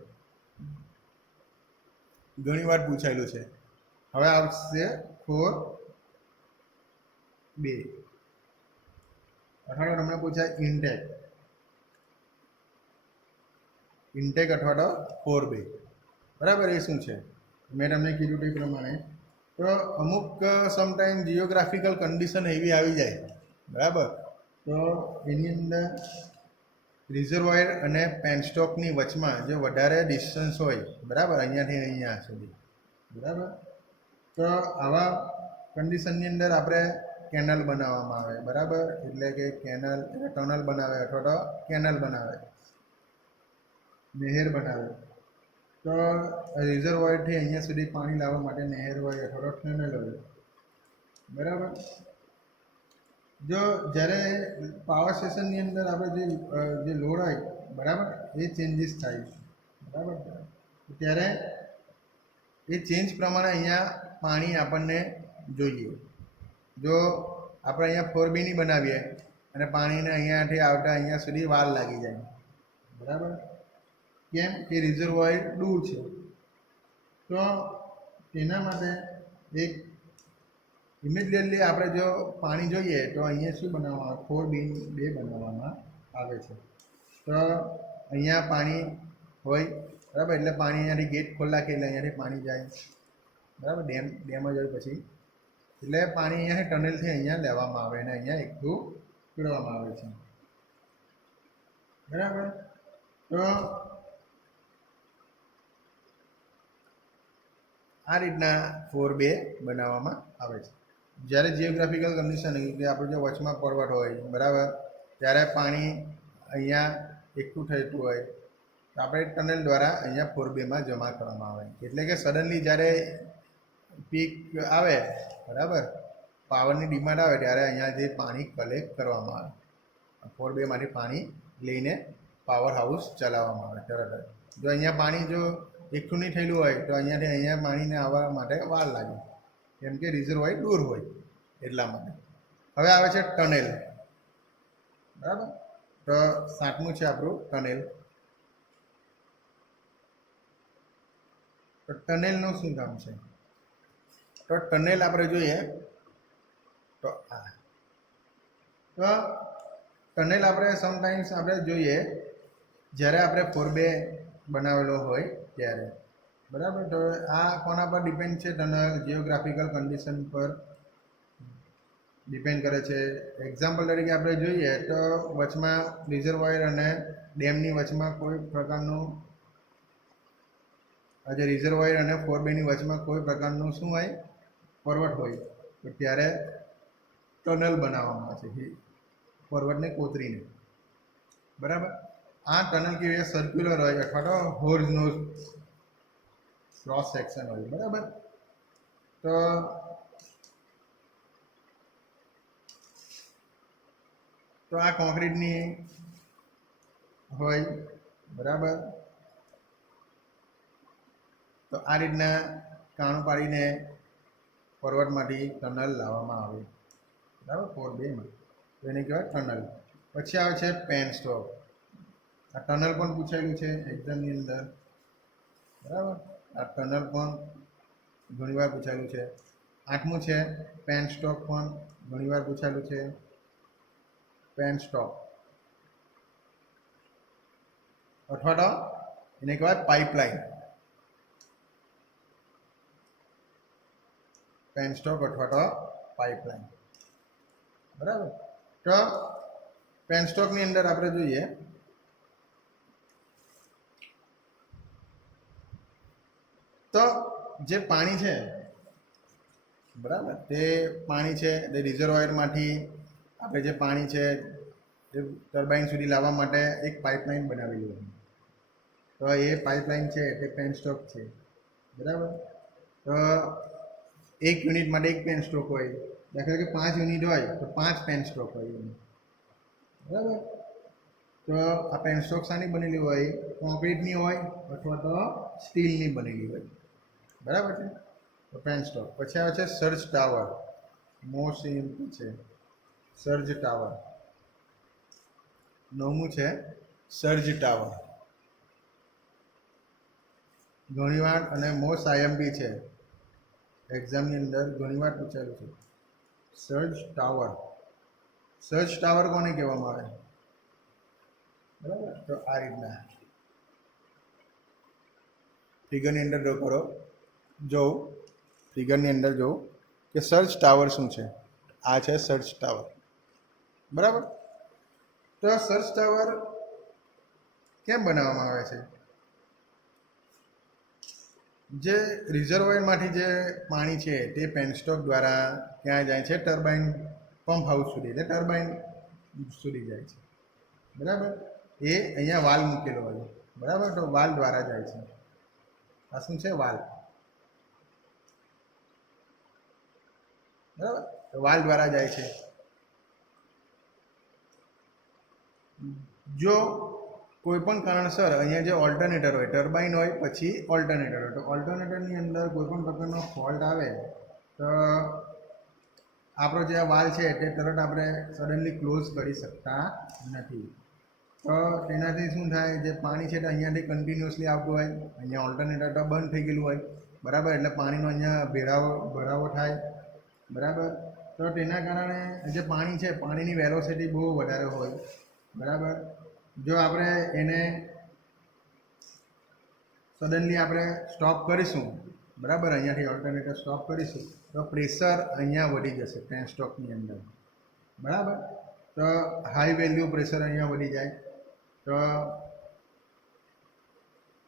ઘણી વાર પૂછાયેલું છે. હવે આવશે 4(2). અથવા તો તમને પૂછાય ઇન્ટેક અથવા તો 4(2). બરાબર, એ શું છે મેં તમને કીધું તે પ્રમાણે. તો અમુક સમટાઈમ જિયોગ્રાફિકલ કન્ડિશન એવી આવી જાય, બરાબર, તો એની અંદર રિઝર્વોયર અને પેનસ્ટોકની વચમાં જે વધારે ડિસ્ટન્સ હોય, બરાબર, અહીંયાથી અહીંયા સુધી, બરાબર, તો આવા કન્ડિશનની અંદર આપણે કેનલ બનાવવામાં આવે, બરાબર, એટલે કે કેનલ ટનલ બનાવે અથવા તો કેનલ બનાવે, નહેર બનાવે. તો રિઝર્વોયરથી અહીંયા સુધી પાણી લાવવા માટે નહેર હોય અથવા તો ટનલ હોય, બરાબર. જો જ્યારે પાવર સ્ટેશનની અંદર આપણે જે લોડ હોય, બરાબર, એ ચેન્જીસ થાય, બરાબર, ત્યારે એ ચેન્જ પ્રમાણે અહીંયા પાણી આપણને જોઈએ. જો આપણે અહીંયા 4(2) બનાવીએ અને પાણીને અહીંયાથી આવતા અહીંયા સુધી વાર લાગી જાય, બરાબર, કેમ કે રિઝર્વોયર દૂર છે. તો તેના માટે એક ઇમિડિયેટલી આપણે જો પાણી જોઈએ તો અહીંયા શું બનાવવામાં આવે, 4(2) બનાવવામાં આવે છે. તો અહીંયા પાણી હોય, બરાબર, એટલે પાણી અહીંયાથી ગેટ ખોલ્લા કે એટલે અહીંયાથી પાણી જાય, બરાબર, ડેમ જ હોય પછી, એટલે પાણી અહીંયાથી ટનલથી અહીંયા લેવામાં આવે અને અહીંયા એકઠું કરવામાં આવે છે, બરાબર. તો આ રીતના 4(2) બનાવવામાં આવે છે. જ્યારે જિયોગ્રાફિકલ કન્ડિશન કે આપણે જો વચમાં પર્વત હોય, બરાબર, ત્યારે પાણી અહીંયા એકઠું થતું હોય તો આપણે ટનલ દ્વારા અહીંયા 4(2)માં જમા કરવામાં આવે. એટલે કે સડનલી જ્યારે પીક આવે, બરાબર, પાવરની ડિમાન્ડ આવે ત્યારે અહીંયાથી પાણી કલેક્ટ કરવામાં આવે. 4(2)માંથી પાણી લઈને પાવર હાઉસ ચલાવવામાં આવે તરત જ. જો અહીંયા પાણી જો એકઠું નહીં થયેલું હોય તો અહીંયાથી અહીંયા પાણીને આવવા માટે વાર લાગે, કેમ કે રિઝર્વોયર દૂર હોય એટલા માટે. હવે આવે છે ટનેલ, બરાબર. તો 7મું છે આપણું ટનેલ. તો ટનેલનું શું કામ છે? તો ટનેલ આપણે જોઈએ તો ટનેલ આપણે સમટાઈમ્સ આપણે જોઈએ જ્યારે આપણે 4(2) બનાવેલો હોય ત્યારે, બરાબર. તો આ કોના પર ડિપેન્ડ છે? ટનલ જિયોગ્રાફિકલ કન્ડિશન પર ડિપેન્ડ કરે છે. એક્ઝામ્પલ તરીકે આપણે જોઈએ તો વચમાં રિઝર્વોયર અને ડેમની વચમાં કોઈ પ્રકારનું આજે રિઝર્વોયર અને 4(2)ની વચમાં કોઈ પ્રકારનું શું હોય, પર્વત હોય, તો ત્યારે ટનલ બનાવવામાં આવે છે પર્વતને કોતરીને, બરાબર. આ ટનલ કેવી હોય, સર્ક્યુલર હોય અથવા તો હોર્સનો ક્રોસ સેક્શન હોય, બરાબર. તો આ કોન્ક્રીટની હોય, બરાબર. તો આ રીતના કાણું પાડીને પર્વતમાંથી ટનલ લાવવામાં આવે, બરાબર, 4(2)માં. તો એને કહેવાય ટનલ. પછી આવે છે પેનસ્ટોક. આ ટનલ પણ પૂછાયેલું છે એક્ઝામની અંદર, બરાબર. આ ટનલ પણ ઘણીવાર પૂછાયેલું છે. 8મું છે પેનસ્ટોક, પણ ઘણીવાર પૂછાયેલું છે પેનસ્ટોક. અથવા તો એને કહેવાય પાઇપલાઇન. પેનસ્ટોક અથવા તો પાઇપલાઇન, બરાબર. તો પેનસ્ટોકની અંદર આપણે જોઈએ તો જે પાણી છે, બરાબર, તે પાણી છે તે રિઝર્વોયરમાંથી આપણે જે પાણી છે એ ટર્બાઇન સુધી લાવવા માટે એક પાઇપલાઇન બનાવેલી હોય. તો એ પાઇપલાઇન છે તે પેનસ્ટોક છે, બરાબર. તો 1 યુનિટ માટે 1 પેનસ્ટોક હોય, દાખલા કે 5 યુનિટ હોય તો 5 પેનસ્ટોક હોય, બરાબર. તો આ પેનસ્ટોક શાની બનેલી હોય? કોન્ક્રીટની હોય અથવા તો સ્ટીલની બનેલી હોય, બરાબર છે. તો પેનસ્ટોક. પછી આવે છે સર્જ ટાવર. મોસ્ટ ઇમ્પોર્ટન્ટ છે સર્જ ટાવર. 9મું છે સર્જ ટાવર. ઘણીવાર અને મોસ્ટ આઈએમપી છે, એક્ઝામની અંદર ઘણીવાર પૂછાયેલું છે. Search tower. સર્ચ ટાવર કોને કહેવામાં આવે? બરાબર, તો આ રીતના ફિગરની અંદર ડ્રો કરો. જોઉં ફિગરની અંદર જોઉં કે સર્ચ ટાવર શું છે. આ છે સર્ચ ટાવર. બરાબર, તો સર્ચ ટાવર કેમ બનાવવામાં આવે છે? જે રિઝર્વોયરમાંથી જે પાણી છે તે પેનસ્ટોક દ્વારા ક્યાં જાય છે? ટર્બાઇન પંપ હાઉસ સુધી, એટલે ટર્બાઇન સુધી જાય છે. બરાબર, એ અહીંયા વાલ મૂકેલો હોય. બરાબર, તો વાલ દ્વારા જાય છે. આ શું છે? વાલ. બરાબર, તો વાલ દ્વારા જાય છે. જો કોઈ પણ કારણસર અહીંયા જે ઓલ્ટરનેટર હોય, ટર્બાઇન હોય પછી ઓલ્ટરનેટર હોય, તો ઓલ્ટરનેટરની અંદર કોઈ પણ પ્રકારનો ફોલ્ટ આવે તો આપણો જે વાલ છે તે તરત આપણે સડનલી ક્લોઝ કરી શકતા નથી. તો તેનાથી શું થાય? જે પાણી છે તે અહીંયાથી કન્ટિન્યુઅસલી આવતું હોય, અહીંયા ઓલ્ટરનેટર તો બંધ થઈ ગયેલું હોય. બરાબર, એટલે પાણીનો અહીંયા ભરાવો થાય. બરાબર, તો તેના કારણે જે પાણી છે, પાણીની વેલોસિટી બહુ વધારે હોય. બરાબર, જો આપણે એને સડનલી આપણે સ્ટોપ કરીશું, બરાબર, અહીંયાથી ઓલ્ટરનેટર સ્ટોપ કરીશું તો પ્રેશર અહીંયા વધી જશે પેનસ્ટોકની અંદર. બરાબર, તો હાઈ વેલ્યુ પ્રેશર અહીંયા વધી જાય. તો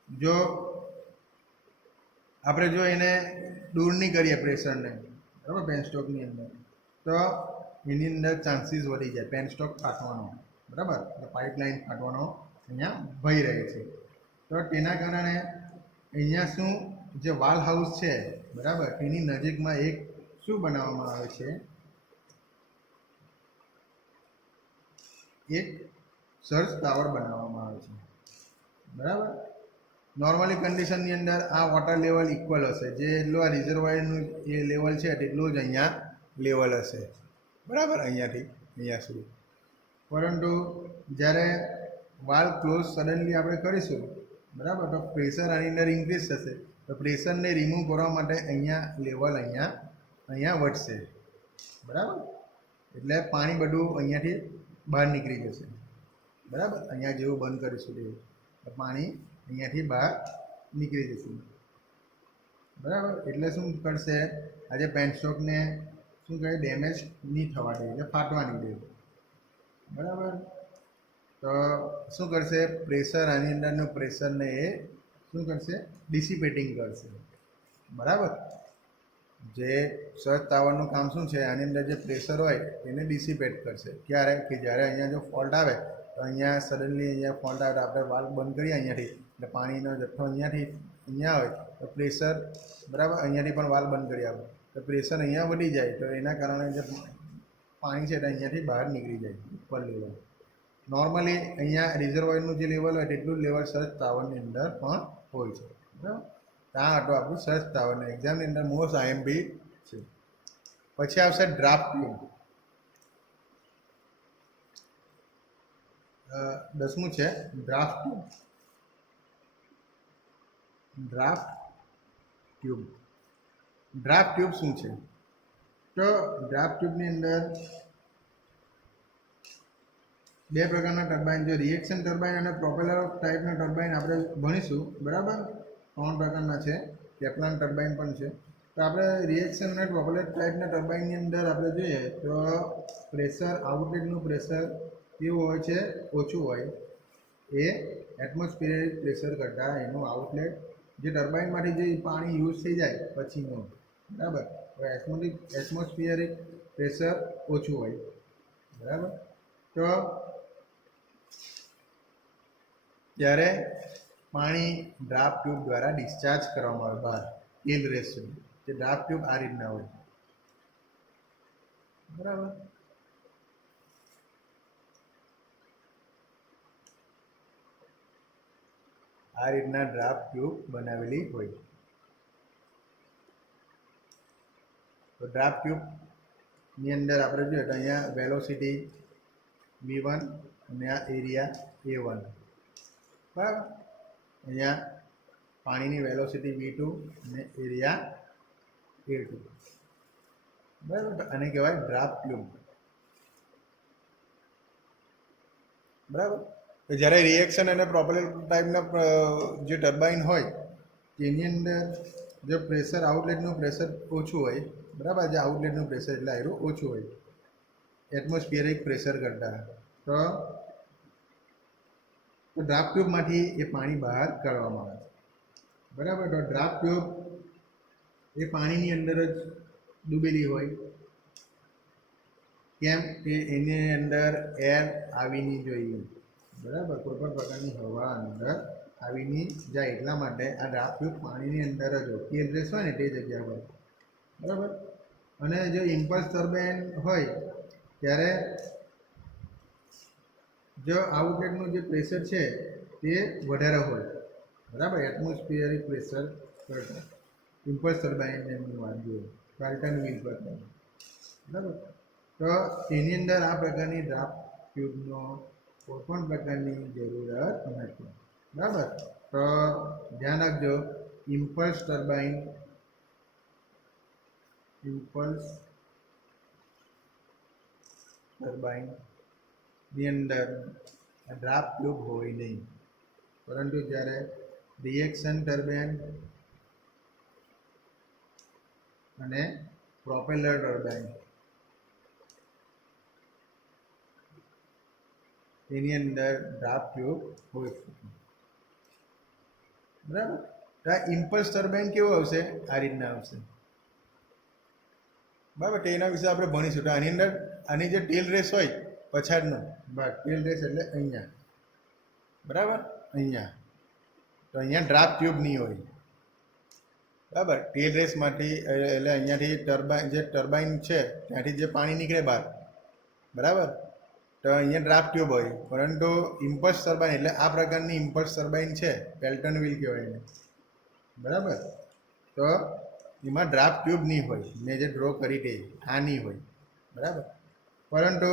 જો આપણે જો એને દૂર નહીં કરીએ પ્રેશરને, બરાબર, પેનસ્ટોકની અંદર, તો એની અંદર ચાન્સીસ વધી જાય પેનસ્ટોક ફાટવાનો. બરાબર, એટલે પાઇપલાઇન ફાટવાનો અહીંયા ભય રહે છે. તો તેના કારણે અહીંયા શું, જે વાલ હાઉસ છે, બરાબર, એની નજીકમાં એક શું બનાવવામાં આવે છે? એક સર્ચ ટાવર બનાવવામાં આવે છે. બરાબર, નોર્મલી કન્ડિશનની અંદર આ વોટર લેવલ ઇક્વલ હશે, જે એટલું આ રિઝર્વાયરનું એ લેવલ છે તેટલું જ અહીંયા લેવલ હશે. બરાબર, અહીંયાથી અહીંયા સુધી. પરંતુ જ્યારે વાલ ક્લોઝ સડનલી આપણે કરીશું, બરાબર, તો પ્રેશર આની અંદર ઇન્ક્રીઝ થશે. તો પ્રેશરને રિમૂવ કરવા માટે અહીંયા લેવલ અહીંયા વધશે. બરાબર, એટલે પાણી બધું અહીંયાથી બહાર નીકળી જશે. બરાબર, અહીંયા જેવું બંધ કરીશું તેવું પાણી અહીંયાથી બહાર નીકળી જશે. બરાબર, એટલે શું કરશે? આજે પેનસ્ટોકને શું કહે? ડેમેજ નહીં થવા દે, એટલે ફાટવા નહીં દે. બરાબર, તો શું કરશે? પ્રેશર આની અંદરનું પ્રેશરને એ શું કરશે? ડિસિપેટિંગ કરશે. બરાબર, જે સર્ચ ટાવરનું કામ શું છે? આની અંદર જે પ્રેશર હોય એને ડિસિપેટ કરશે. ક્યારે? કે જ્યારે અહીંયા જો ફોલ્ટ આવે તો અહીંયા સડનલી અહીંયા ફોલ્ટ આવે તો આપણે વાલ્વ બંધ કરીએ અહીંયાથી, એટલે પાણીનો જથ્થો અહીંયા હોય તો પ્રેશર, બરાબર, અહીંયાથી પણ વાલ્વ બંધ કરી આપે તો પ્રેશર અહીંયા વધી જાય. તો એના કારણે જે પાણી છે તે અહીંયાથી બહાર નીકળી જાય ઉપર લેવલ. નોર્મલી અહીંયા રિઝર્વોયરનું જે લેવલ હોય તેટલું લેવલ સર્ચ ટાવરની અંદર પણ હોય છે. બરાબર, આ હતું આપણું સર્ચ ટાવરના એક્ઝામની અંદર મોસ્ટ આઈએમપી છે. પછી આવશે ડ્રાફ્ટ ટ્યુબ. 10મું છે draft tube. Draft tube. Draft tube શું છે? તો ડ્રાફ્ટ ટ્યુબની અંદર બે પ્રકારના ટર્બાઇન, જો રિએક્શન ટર્બાઇન અને પ્રોપેલર ટાઈપના ટર્બાઇન આપણે ભણીશું. બરાબર, 3 પ્રકારના છે. કેપ્લાન ટર્બાઇન પણ છે. તો આપણે રિએક્શન અને પ્રોપેલર ટાઈપના ટર્બાઇનની અંદર આપણે જોઈએ તો પ્રેશર, આઉટલેટનું પ્રેશર કેવું હોય છે? ઓછું હોય. એ એટમોસ્ફિયરિક પ્રેશર કરતાં એનું આઉટલેટ જે ટર્બાઇનમાંથી જે પાણી યુઝ થઈ જાય પછીનું, બરાબર, તો એટમોસ્ફિયરિક પ્રેશર ઓછું હોય. બરાબર, તો જ્યારે પાણી ડ્રાફ્ટ ટ્યુબ દ્વારા ડિસ્ચાર્જ કરવામાં આવે બહાર ટેલ રેસ સુધી, તે ડ્રાફ્ટ ટ્યુબ આ રીતના હોય. બરાબર, આ રીતના ડ્રાફ્ટ ટ્યુબ બનાવેલી હોય. તો ડ્રાફ્ટ ટ્યુબની અંદર આપણે જોઈએ તો અહીંયા વેલોસિટી v1 અને આ એરિયા a1. બરાબર, અહીંયા પાણીની વેલોસિટી v2 અને એરિયા a2, બરાબર. આને કહેવાય ડ્રાફ્ટ ટ્યુબ, બરાબર. તો જ્યારે રિએક્શન અને પ્રોપેલર ટાઈપના જે ટર્બાઇન હોય તેની અંદર જો પ્રેશર આઉટલેટનું પ્રેશર ઓછું હોય, બરાબર, જે આઉટલેટનું પ્રેશર એટલે આયરું ઓછું હોય એટમોસ્ફિયરિક પ્રેશર કરતાં, તો ડ્રાફ્ટ ટ્યુબમાંથી એ પાણી બહાર કાઢવામાં આવે છે, બરાબર. તો ડ્રાફ્ટ ટ્યુબ એ પાણીની અંદર જ ડૂબેલી હોય. કેમ કે એની અંદર એર આવી નહીં જોઈએ, બરાબર. કોઈ પણ પ્રકારની હવા અંદર આવી નહીં જાય, એટલા માટે આ ડ્રાફ્ટ ટ્યુબ પાણીની અંદર જ હોય, તેલ રેસ હોય ને તે જગ્યા પર, બરાબર. અને જો ઇમ્પલ્સ ટર્બાઇન હોય ત્યારે જો આઉટલેટનું જે પ્રેશર છે તે વધારે હોય, બરાબર, એટમોસ્ફિયરિક પ્રેશર કરતાં ઇમ્પલ્સ ટર્બાઇનની વાત જોઈએ, કાર્ટન વ્હીલ કરતાં, બરાબર. તો તેની અંદર આ પ્રકારની ડ્રાફ્ટ ટ્યુબનો કોઈ પણ પ્રકારની જરૂરત નથી, બરાબર. તો ધ્યાન રાખજો, ઇમ્પલ્સ ટર્બાઇનની અંદર ડ્રાફ્ટ ટ્યુબ હોય નહીં, પરંતુ જ્યારે રિએક્શન ટર્બાઇન અને પ્રોપેલર ટર્બાઇન એની અંદર ડ્રાફ્ટ ટ્યુબ હોય, બરાબર. તો આ ઇમ્પલ્સ ટર્બાઇન કેવું આવશે? આ રીતના આવશે, બરાબર. તો એના વિશે આપણે ભણીશું. તો આની અંદર આની જે ટેલ રેસ હોય પછાડનો ભાગ, ટેલ રેસ એટલે અહીંયા, બરાબર, અહીંયા. તો અહીંયા ડ્રાફ્ટ ટ્યુબ નહીં હોય, બરાબર. ટેલ રેસમાંથી એટલે અહીંયાથી ટર્બાઇન, જે ટર્બાઇન છે ત્યાંથી જે પાણી નીકળે બહાર, બરાબર, તો અહીંયા ડ્રાફ્ટ ટ્યુબ હોય. પરંતુ ઇમ્પલ્સ ટર્બાઇન એટલે આ પ્રકારની ઇમ્પલ્સ ટર્બાઇન છે, પેલ્ટન વ્હીલ કહેવાય એને, બરાબર. તો એમાં ડ્રાફ્ટ ટ્યુબ નહીં હોય, મેં જે ડ્રો કરી તે આ નહીં હોય, બરાબર. પરંતુ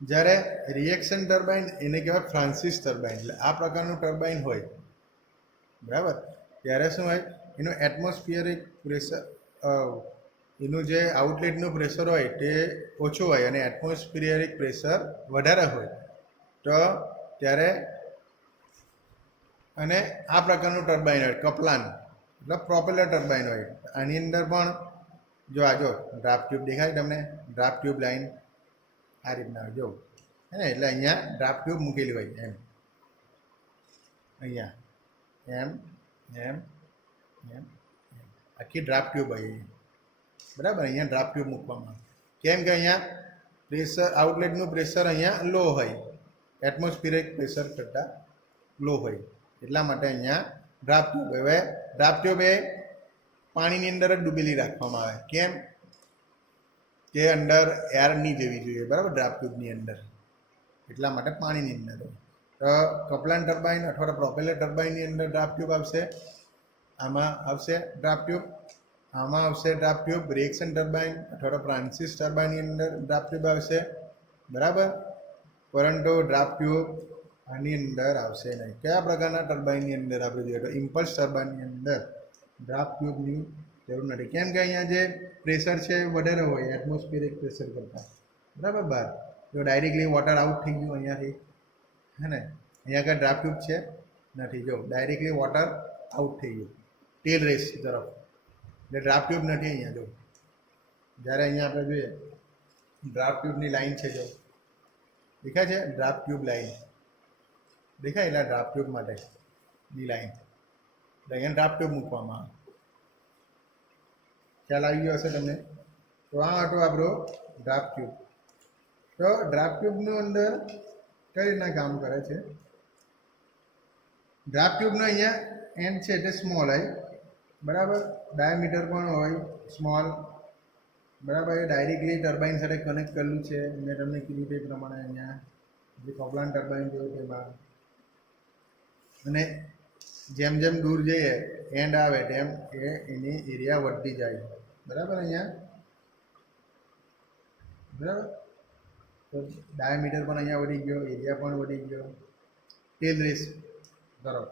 જ્યારે રિએક્શન ટર્બાઇન એને કહેવાય ફ્રાન્સિસ ટર્બાઇન, એટલે આ પ્રકારનું ટર્બાઇન હોય, બરાબર. ત્યારે શું હોય, એનું એટમોસ્ફિયરિક પ્રેશર, એનું જે આઉટલેટનું પ્રેશર હોય તે ઓછું હોય અને એટમોસ્ફિયરિક પ્રેશર વધારે હોય. તો ત્યારે અને આ પ્રકારનું ટર્બાઇન હોય, કપલાન એટલે પ્રોપેલર ટર્બાઇન હોય. આની અંદર પણ જો ડ્રાફ્ટ ટ્યુબ દેખાય તમને, ડ્રાફ્ટ ટ્યુબ લાઈન આ રીતના હોય, જો હે ને, એટલે અહીંયા ડ્રાફ્ટ ટ્યુબ મૂકેલી હોય એમ, અહીંયા એમ એમ એમ આખી ડ્રાફ્ટ ટ્યુબ હોય, બરાબર. અહીંયા ડ્રાફ્ટ ટ્યુબ મૂકવામાં, કેમ કે અહીંયા પ્રેશર, આઉટલેટનું પ્રેશર અહીંયા લો હોય, એટમોસ્ફિયરિક પ્રેશર કરતાં લો હોય, એટલા માટે અહીંયા ડ્રાફ્ટ ટ્યુબ. હવે ડ્રાફ્ટ ટ્યુબ એ પાણીની અંદર જ ડૂબેલી રાખવામાં આવે, કેમ કે અંદર એર નહીં જવી જોઈએ, બરાબર, ડ્રાફ્ટ ટ્યુબની અંદર, એટલા માટે પાણીની અંદર. તો કપલાન ટર્બાઇન અથવા પ્રોપેલર ટર્બાઇનની અંદર ડ્રાફ્ટ ટ્યુબ આવશે, આમાં આવશે ડ્રાફ્ટ ટ્યુબ, આમાં આવશે ડ્રાફ્ટ ટ્યુબ. રિએક્શન ટર્બાઇન અથવા ફ્રાન્સિસ ટર્બાઇનની અંદર ડ્રાફ્ટ ટ્યુબ આવશે, બરાબર. પરંતુ ડ્રાફ્ટ ટ્યુબ આની અંદર આવશે નહીં. કયા પ્રકારના ટર્બાઇનની અંદર આપણે જોઈએ તો ઇમ્પલ્સ ટર્બાઇનની અંદર ડ્રાફ્ટ ટ્યુબની જરૂર નથી, કેમ કે અહીંયા જે પ્રેશર છે એ વધારે હોય એટમોસ્ફિયરિક પ્રેશર કરતાં, બરાબર. બહાર જો ડાયરેક્ટલી વોટર આઉટ થઈ ગયું અહીંયાથી, હે ને, અહીંયા આગળ ડ્રાફ્ટ ટ્યુબ છે નથી, જો ડાયરેક્ટલી વોટર આઉટ થઈ ગયું ટેલ રેસ તરફ, એટલે ડ્રાફ્ટ ટ્યુબ નથી અહીંયા. જો જ્યારે અહીંયા આપણે જોઈએ ડ્રાફ્ટ ટ્યુબની લાઈન છે, જો દેખાય છે ડ્રાફ્ટ ટ્યુબ લાઈન દેખાય, એટલે ડ્રાફ્ટ ટ્યુબ માટેની લાઈન, એટલે અહીંયા ડ્રાફ્ટ ટ્યુબ મૂકવામાં આવે. ખ્યાલ આવી ગયો હશે તમને. તો આ હતો આપણો ડ્રાફ્ટ ટ્યુબ. તો ડ્રાફ્ટ ટ્યુબનું અંદર કઈ રીતના કામ કરે છે? ડ્રાફ્ટ ટ્યુબનો અહીંયા એન્ડ છે તે સ્મોલ હોય, બરાબર. ડાયામીટર પણ હોય સ્મોલ, બરાબર. એ ડાયરેક્ટલી ટર્બાઇન સાથે કનેક્ટ કરેલું છે, મેં તમને કીધું તે પ્રમાણે અહીંયા જે કપલાન ટર્બાઇન જોયું તેમાં. અને જેમ જેમ દૂર જઈએ એન્ડ આવે તેમ એ એની એરિયા વધતી જાય, બરાબર. અહીંયા બરાબર, તો ડાયામીટર પણ અહીંયા વધી ગયો, એરિયા પણ વધી ગયો ટેલ રેસ તરફ.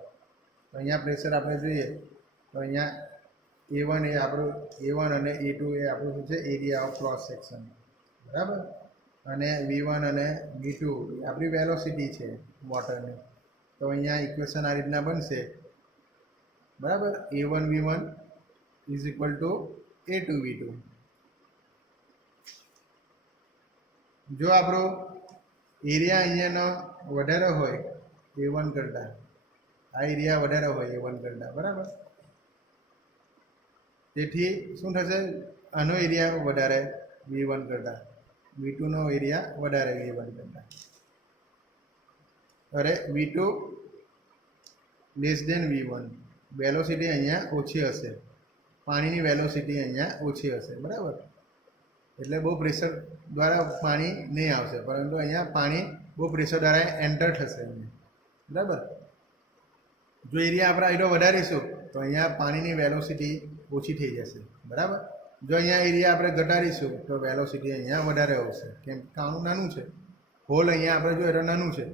તો तो अहींया प्रेशर आपणे जोईए तो अहींया A1 એ આપણું A1 અને A2 એ આપણું શું છે એરિયા ઓફ ક્રોસ સેક્શન, બરાબર. અને V1 અને V2 એ આપણી વેલોસિટી છે વોટરની. તો અહીંયા ઇક્વેશન આ રીતના બનશે, બરાબર. A1 V1 is equal to A2 V2. જો આપણો એરિયા અહીંયાનો વધારે હોય A1 કરતાં, આ એરિયા વધારે હોય A1 કરતાં, બરાબર. તેથી શું થશે, આનો એરિયા વધારે V1 કરતાં, V2 નો એરિયા વધારે V1 કરતાં. અરે V2 less than V1, velocity અહીંયા ઓછી હશે, પાણીની વેલોસિટી અહીંયા ઓછી હશે, બરાબર. એટલે બહુ પ્રેશર દ્વારા પાણી નહીં આવશે, પરંતુ અહીંયા પાણી બહુ પ્રેશર દ્વારા એન્ટર થશે અહીંયા, બરાબર. જો એરિયા આપણે આટલો વધારીશું તો અહીંયા પાણીની વેલોસિટી ઓછી થઈ જશે, બરાબર. જો અહીંયા એરિયા આપણે ઘટાડીશું તો વેલોસિટી અહીંયા વધારે આવશે, કેમ કે આનું નાનું છે, હોલ અહીંયા આપણે જોઈએ તો નાનું છે,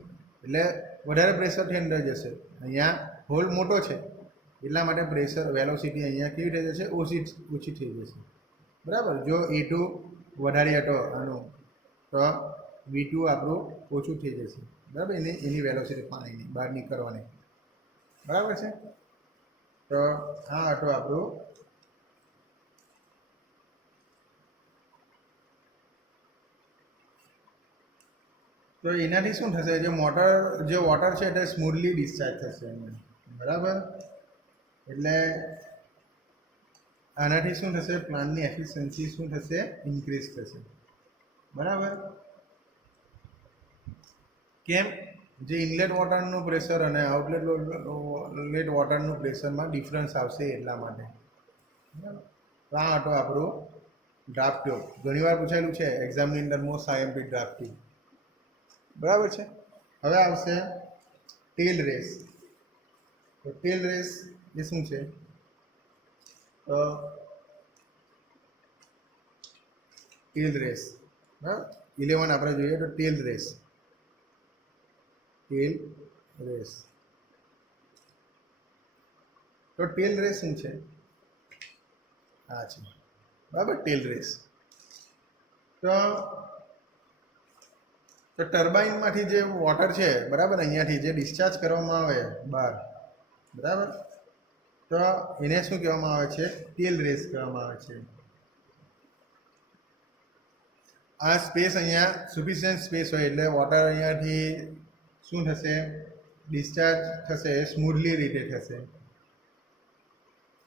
એટલે વધારે પ્રેશરથી અંદર જશે. અહીંયા હોલ મોટો છે એટલા માટે પ્રેશર વેલોસિટી અહીંયા કેવી થઈ જશે, ઓછી થઈ જશે, બરાબર. જો E2 વધારી હતો આનું તો V2 આપણું ઓછું થઈ જશે, બરાબર. એની વેલોસિટી પાણીની બહાર નીકળવાની, બરાબર છે. તો આ હતો આપણું તો એનાથી શું થશે, જે વોટર છે તે સ્મૂથલી ડિસ્ચાર્જ થશે અહીંયા, બરાબર. એટલે આનાથી શું થશે, પ્લાન્ટની એફિશિયન્સી શું થશે, ઇન્ક્રીઝ થશે, બરાબર. કેમ, જે ઇનલેટ વોટરનું પ્રેશર અને આઉટલેટ વોટરનું પ્રેશરમાં ડિફરન્સ આવશે એટલા માટે, બરાબર. તો આ હતો આપણું ડ્રાફ્ટ ટ્યુબ. ઘણીવાર પૂછાયેલું છે એક્ઝામની અંદર, મોસ્ટ આઈએમપી ડ્રાફ્ટ ટ્યુબ, બરાબર છે. હવે આવશે ટેલ રેસ. તો ટેલ રેસ એ શું છે, તો ટેલ રેસ, બરાબર. 11 આપણે જોઈએ તો ટેલ રેસ, ટેલ રેસ. તો ટેલ રેસ શું છે, આ છે, બરાબર, ટેલ રેસ. તો ટર્બાઇનમાંથી જે વોટર છે, બરાબર, અહીંયાથી જે ડિસ્ચાર્જ કરવામાં આવે બહાર, બરાબર, તો એને શું કહેવામાં આવે છે, ટેલ રેસ કહેવામાં આવે છે. આ સ્પેસ અહીંયા સફિશિયન્ટ સ્પેસ હોય એટલે વોટર અહીંયાથી શું થશે, ડિસ્ચાર્જ થશે, સ્મૂથલી રીતે થશે.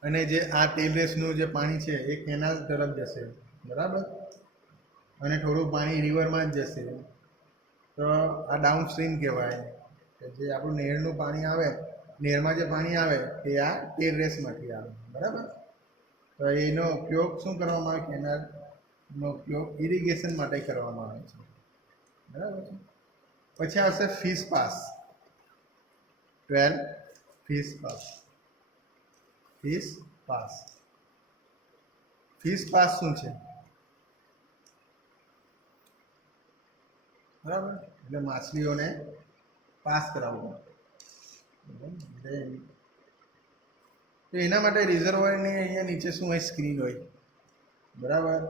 અને જે આ ટેલ રેસનું જે પાણી છે એ કેનાલ તરફ જશે, બરાબર. અને થોડું પાણી રિવરમાં જ જશે, તો આ ડાઉન સ્ટ્રીમ કહેવાય. કે જે આપણું નહેરનું પાણી આવે, નહેરમાં જે પાણી આવે તે આ ટેલ રેસમાંથી આવે, બરાબર. તો એનો ઉપયોગ શું કરવામાં આવે, કેનાલનો ઉપયોગ ઇરિગેશન માટે કરવામાં આવે છે, બરાબર છે. પછી આવશે fish pass. 12 fish pass. Fish pass. Fish pass શું છે, બરાબર. એટલે માછલીઓને પાસ કરાવવું. તો એના માટે રિઝર્વોયરની અહીંયા નીચે શું હોય, સ્ક્રીન હોય, બરાબર.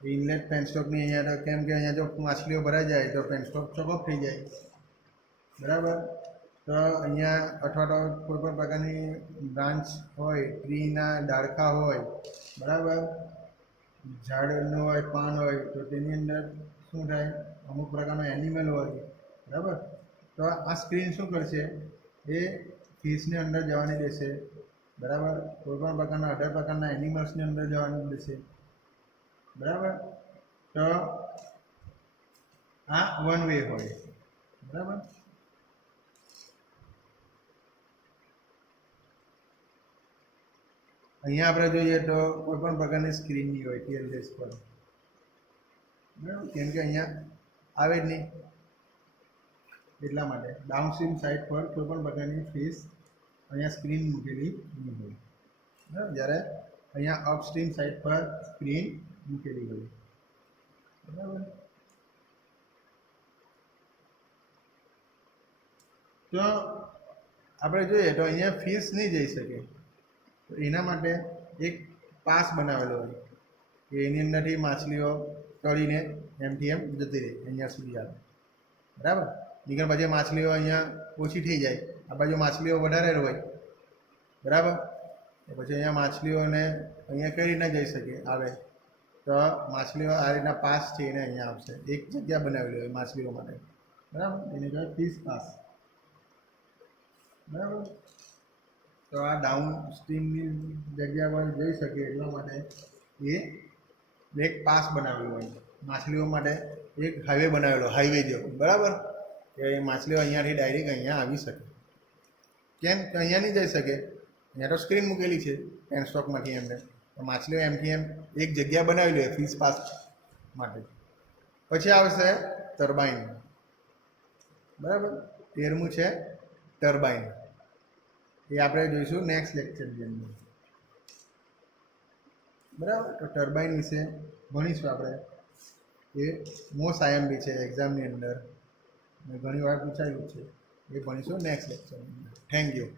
ઇનલેટ પેનસ્ટોકની અહીંયા તો કેમ કે અહીંયા જો માછલીઓ ભરાઈ જાય તો પેનસ્ટોક ચોકઅપ થઈ જાય, બરાબર. તો અહીંયા અથવા તો કોઈ પણ પ્રકારની બ્રાન્ચ હોય, ટ્રીના ડાળખા હોય, બરાબર, ઝાડનું હોય, પાન હોય, તો તેની અંદર શું થાય, અમુક પ્રકારનો એનિમલ હોય, બરાબર. તો આ સ્ક્રીન શું કરશે, એ ફિશને અંદર જવાની દેશે, બરાબર. કોઈ પણ પ્રકારના 18 પ્રકારના એનિમલ્સની અંદર જવાની દેશે, બરાબર. તો આ વન વે હોય, બરાબર. અહીંયા આપણે જોઈએ તો કોઈ પણ પ્રકારની સ્ક્રીન નહીં હોય ટેલ રેસ પર, બરાબર. કેમ કે અહીંયા આવે જ નહીં એટલા માટે. ડાઉનસ્ટ્રીમ સાઇડ પર કોઈ પણ પ્રકારની ફિશ અહીંયા સ્ક્રીન મૂકેલી નહીં હોય, બરાબર. જ્યારે અહીંયા અપસ્ટ્રીમ સાઇડ પર સ્ક્રીન મૂકેલી હોય, બરાબર. તો આપણે જોઈએ તો અહીંયા ફિશ નહીં જઈ શકે, તો એના માટે એક પાસ બનાવેલો હોય કે એની અંદરથી માછલીઓ તળીને એમથી એમ જતી રહે, અહીંયા સુધી આવે, બરાબર. નીકળ પછી માછલીઓ અહીંયા ઓછી થઈ જાય, આ બાજુ માછલીઓ વધારે હોય, બરાબર. તો પછી અહીંયા માછલીઓને અહીંયા કઈ રીતના જઈ શકે આવે, તો માછલીઓ આ રીતના પાસ થઈને અહીંયા આવશે, એક જગ્યા બનાવેલી હોય માછલીઓ માટે, બરાબર. એને કહેવાય ફિશ પાસ, બરાબર. તો આ ડાઉન સ્ટ્રીમની જગ્યા પર જઈ શકે એટલા માટે એ એક પાસ બનાવેલો હોય માછલીઓ માટે, એક હાઈવે બનાવેલો, હાઈવે જેવો, બરાબર. કે માછલીઓ અહીંયાથી ડાયરેક્ટ અહીંયા આવી શકે. કેમ કે અહીંયા નહીં જઈ શકે, અહીંયા તો સ્ક્રીન મૂકેલી છે પેનસ્ટોકમાંથી એમને, તો માછલીઓ એમથી એમ એક જગ્યા બનાવેલી હોય ફિશ પાસ માટે. પછી આવશે ટર્બાઇન, બરાબર. 13મું છે ટર્બાઇન, એ આપણે જોઈશું નેક્સ્ટ લેક્ચરની અંદર, બરાબર. તો ટર્બાઇન વિશે ભણીશું આપણે, એ મોસ્ટ આઈએમપી છે એક્ઝામની અંદર, ઘણી વાર પૂછાયું છે, એ ભણીશું નેક્સ્ટ લેક્ચરની અંદર. Thank you.